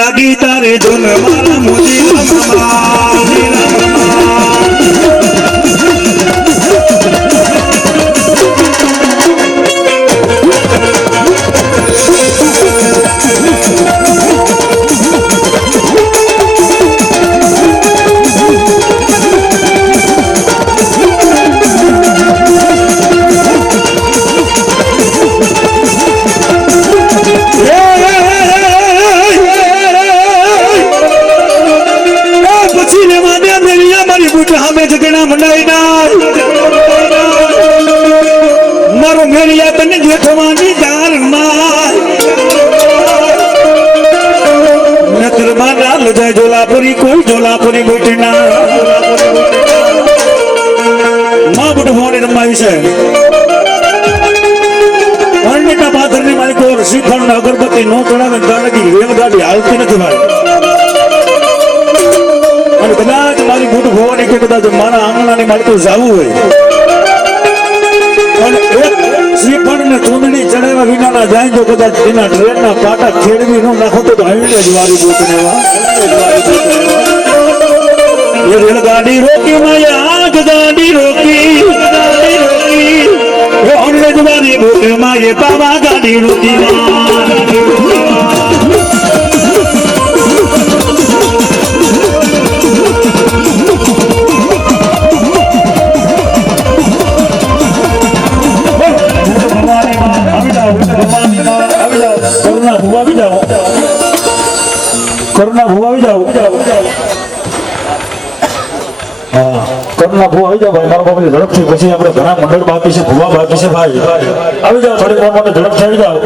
લાગી તારે ધૂન મારા મોદીના મારો મેળિયા તને જેઠવાની દારમાં નતરમાં લાલ જાય જોલાપુરી કોઈ જોલાપુરી બેટીના માં બુટ ફોડે રમાવી છે અન્નટા પાથરની મારી કોર શ્રીફળ ને અગરબત્તી નો ચડાવે તારાથી રેલગાડી હાલતી નથી ભાઈ. અને કદાચ મારી બુટ ભવાની કે કદાચ મારા આંગણાની મારે તો જાવું હોય અને એક શ્રીફળ ને ચૂંદડી ચડાવ્યા વિનાના જાય તો કદાચ એના ટ્રેનના પાટા ખેડવી ન નાખો તો હવીને જ વારી બુટને ये रेलगाड़ी रोकी माया आग गाड़ी रोकी वो अंग्रेज वाली भूख माये बाबा गाड़ी रोकी करुणा हुआ भी जाओ કરુણા ભૂવા આવી જાવ ભાઈ મારા બાપા ઝડપથી પછી આપણે ઘણા મંડળ બાકી છે ભૂવા બાકી છે ભાઈ આવી જાવ થોડી વાર માટે ઝડપથી આવી જાવ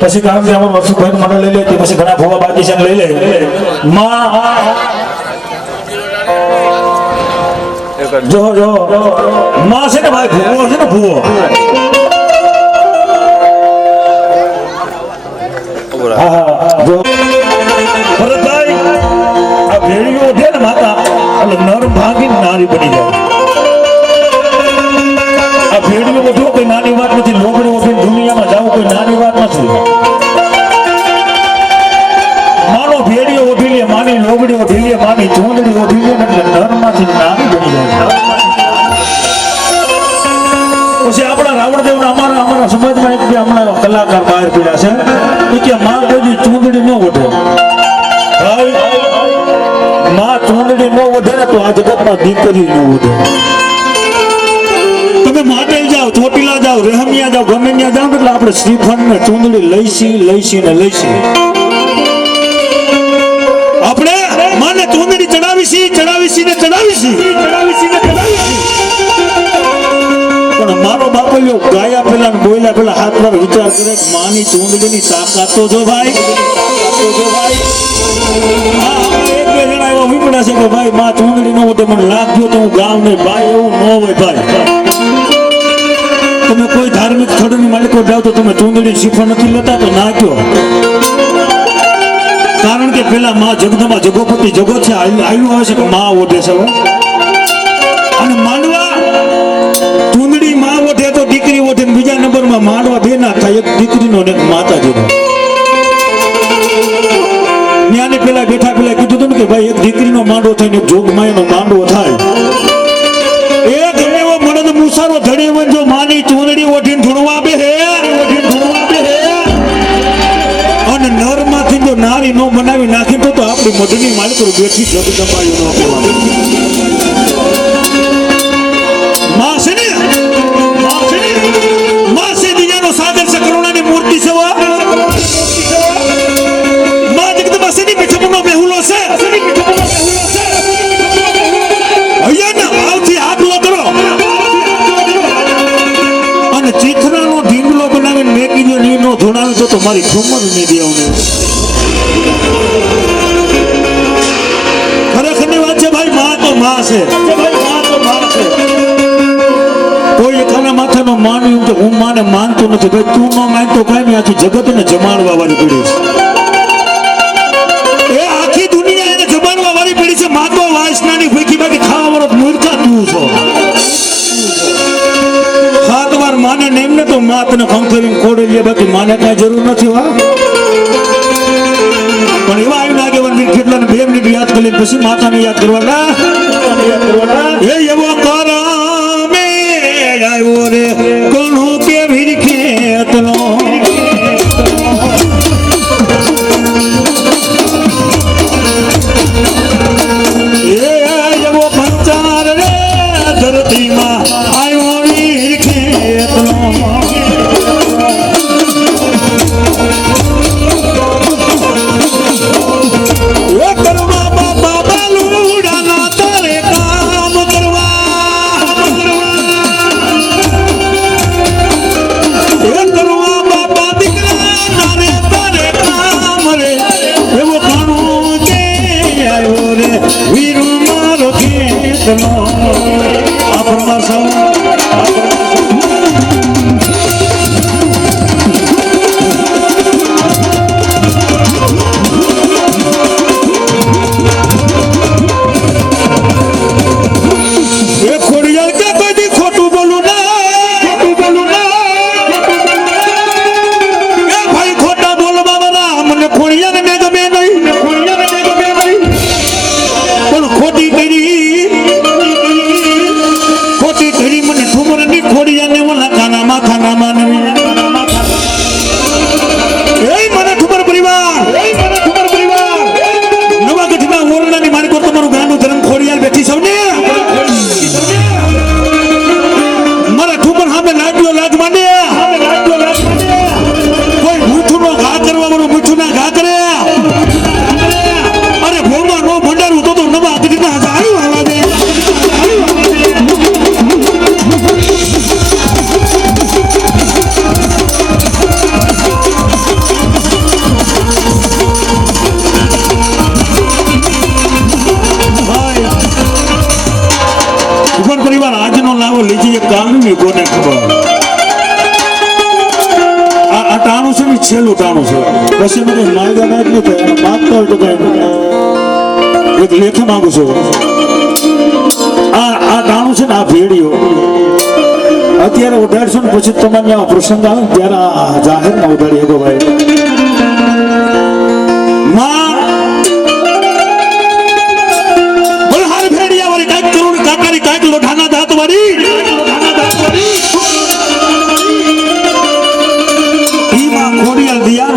પછી કારણ કે અમારું વર્ષુભાઈ મંડળ લઈ લે પછી ઘણા ભૂવા બાકી છે લઈ લે માં જો જો માં છે ને ભાઈ ભૂવો છે ને ભૂવો હા જો ભરતભાઈ આ ભેળીઓ છે ને માતા નર ભાગી નારી બની જાય આ ભેડીઓ વધુ કોઈ નાની વાત નથી લોબડી ઉઠીને દુનિયામાં જાવ કોઈ નાની વાત નથી માનો ભેડીઓ ઉઠી લે માની લોબડી ઉઠી લે માની ચૂંદડી ઉઠી લે એટલે નરમાંથી નાની બની જાય પછી આપણા રાવણદેવના અમારા સમાજમાં એક કે હમણાં કલાકાર બહાર પીડ્યા છે એ કે માં કોઈ ચૂંદડી ન ઉઠે માં ચૂંદડી ન વધે ને તો આ જગતમાં દીકરી ન વધે તમે માટે જાઓ ચોટીલા જાઓ રહેમિયા જાઓ ગમે ત્યાં જાઓ એટલે આપણે શ્રીફળ ને ચૂંદડી લઈશી આપણે માને ચૂંદડી ચડાવીશી પણ મારો બાપલ્યો ગાયા પેલા બોલ્યા પેલા હાથ વાર વિચાર કરે માની ચૂંદડીની તાકાત તો જો ભાઈ છે કે ભાઈ માં ચૂંદડી ન હોય મને લાગ્યો તો હું ગામ નહીં ભાઈ એવું ન હોય ભાઈ તમે કોઈ ધાર્મિક સ્થળની માલિકો જાઓ તો તમે ચૂંદડી શ્રીફળ નથી લેતા તો ના કયો કારણ કે પેલા માં જગદંબા જગોપતિ જગો છે આયુ આવે છે કે માં ઓઢે છે અને માંડવા ચૂંદડી માં ઓઢે તો દીકરી ઓઢે બીજા નંબરમાં માંડવા બે ના થાય એક દીકરીનો ને એક માતાજીનો ન્યાને પેલા બેઠા પેલા કીધું હતું ને કે ભાઈ એક દીકરીનો માંડવો થાય ને એક જોગમાયાનો માંડવો થાય એ ગમે એવો મરદ મુસારો ધડી હોય જો માની ચૂંદડી ઓઢીને ધૂણવા બે અને નરમાંથી જો નારી નો બનાવી નાખી તો આપણી મઢની માલિકો બેઠી જગદંબાયું ન કહેવાય માં છે ને માં છે દિયાનો સાગર છે કરુણાની મૂર્તિ છે તો મારી ઠુમર નહીં દેવને ખરેખરની વાત છે ભાઈ માં તો માં છે કોઈ એકાના માથાનો માન્યું કે હું માને માનતો નથી ભાઈ તું ન માનતો કઈ નહીં આખી જગતને જમાડવા વાળી પડી છે એ આખી દુનિયા એને જમાડવા વાળી પડી છે માં તો વાસનાની ભૂખી બાકી ખાવા વાળો મૂર્ખા તું છો માને નેમને તો માતને ખંખેરીને કોડે લે બાકી માને કઈ જરૂર નથી વા પણ એવા આવી લાગે વન કેટલાને 2 મિનિટ યાદ કરી પછી માતાને યાદ કરવાના એ એવો કરામે આવ્યો રે કોનો કે વિરખેતનો એ એવો પંચાર રે ધરતીમાં આવ્યો પછી મને માયગા ના એટલું થાય અને માંગતા હોય તો કઈ એક લેખ માંગુ છું આ ગાણું છે ને આ ભેડીઓ અત્યારે ઉડાડશો ને પછી તમારે ત્યાં પ્રસંગ આવે ત્યારે આ જાહેરમાં ઉડાડી શકો ભાઈ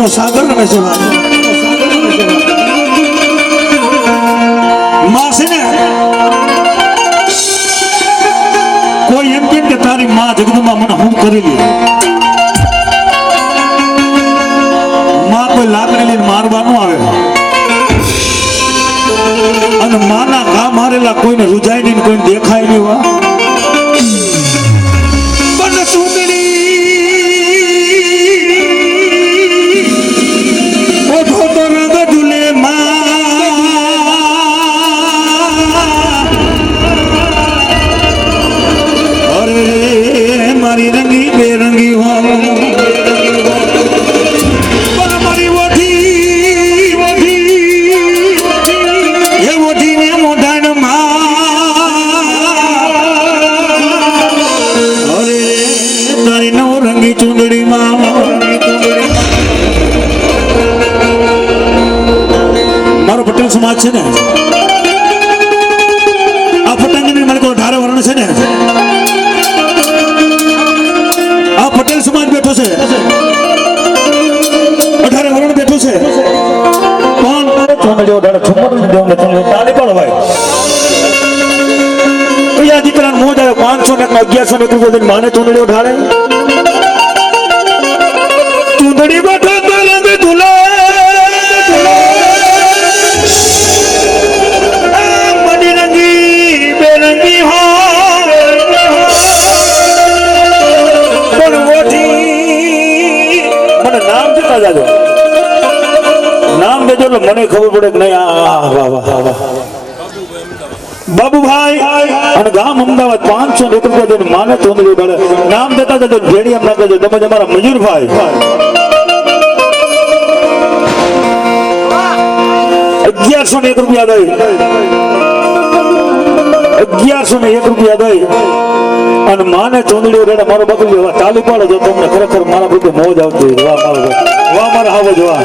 સાગર ને માં છે ને કોઈ એમ કે તારી માં જગદંબા મને હું કરી લે માં કોઈ લાકડી લઈને મારવાનું આવે અને માના ઘા મારેલા કોઈને રૂજાય નહીં કોઈને દેખાય નહીં વા સમાજ છે ને આ પતંગની મને કોઈ ધારે વર્ણ છે ને આ પટેલ સમાજ બેઠો છે 18 વર્ણ બેઠો છે કોણ ચોનડ્યો ડાળે છુમર દેવને તમે તાળી પાડો ભાઈ કયા દીકરા મોજ આવે 500 ને 1100 ને રૂપિયા માને ચોનડ્યો ઢાળે ચૂંદડી બેઠો તો રંગ ધુલા નામ દેજો એટલે મને ખબર પડે કે નહીં બાબુભાઈ અને ગામ અમદાવાદ 500 રૂપિયા દઈને માને ચોંદડી ઉડાડે નામ દેતા જજો ભેડી એમ નાખજો તમે તમારા મજૂરભાઈ 1101 રૂપિયા દઈ 1101 રૂપિયા દઈ અને માને ચોંદડી ઉડાડે મારો બાપુ તાલી પાડો જો તમને ખરેખર મારા બધું મોજ આવતી વાહ મારા હાવો જોવા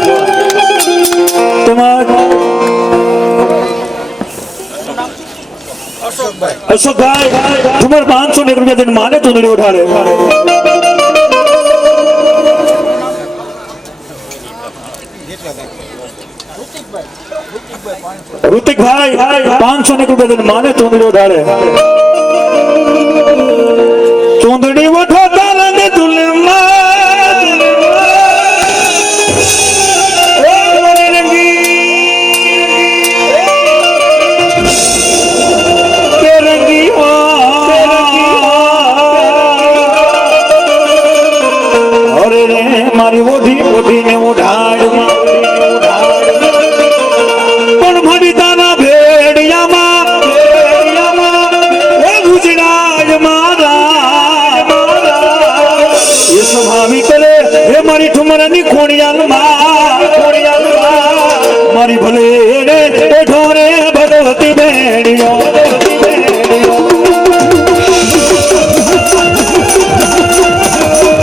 અશોકભાઈ તમારે 500 રૂપિયા દઈને માને ચોંદડી ઉઠાડે ઋતિકભાઈ 500 રૂપિયા દઈને માને ચોંદડી ઉઠાડે ચોંદડી ઉઠાતા રંગ દુલમાં મારી ઓઢીને ઉઢાડ પણ મારી તારા ભેડિયામાં ગુજરાત મારા એ સ્વાભાવિક કરે એ મારી ઠુમરની ખોડિયાલમાં મારી ભલે ઢોરે ભગવતી ભેડિયો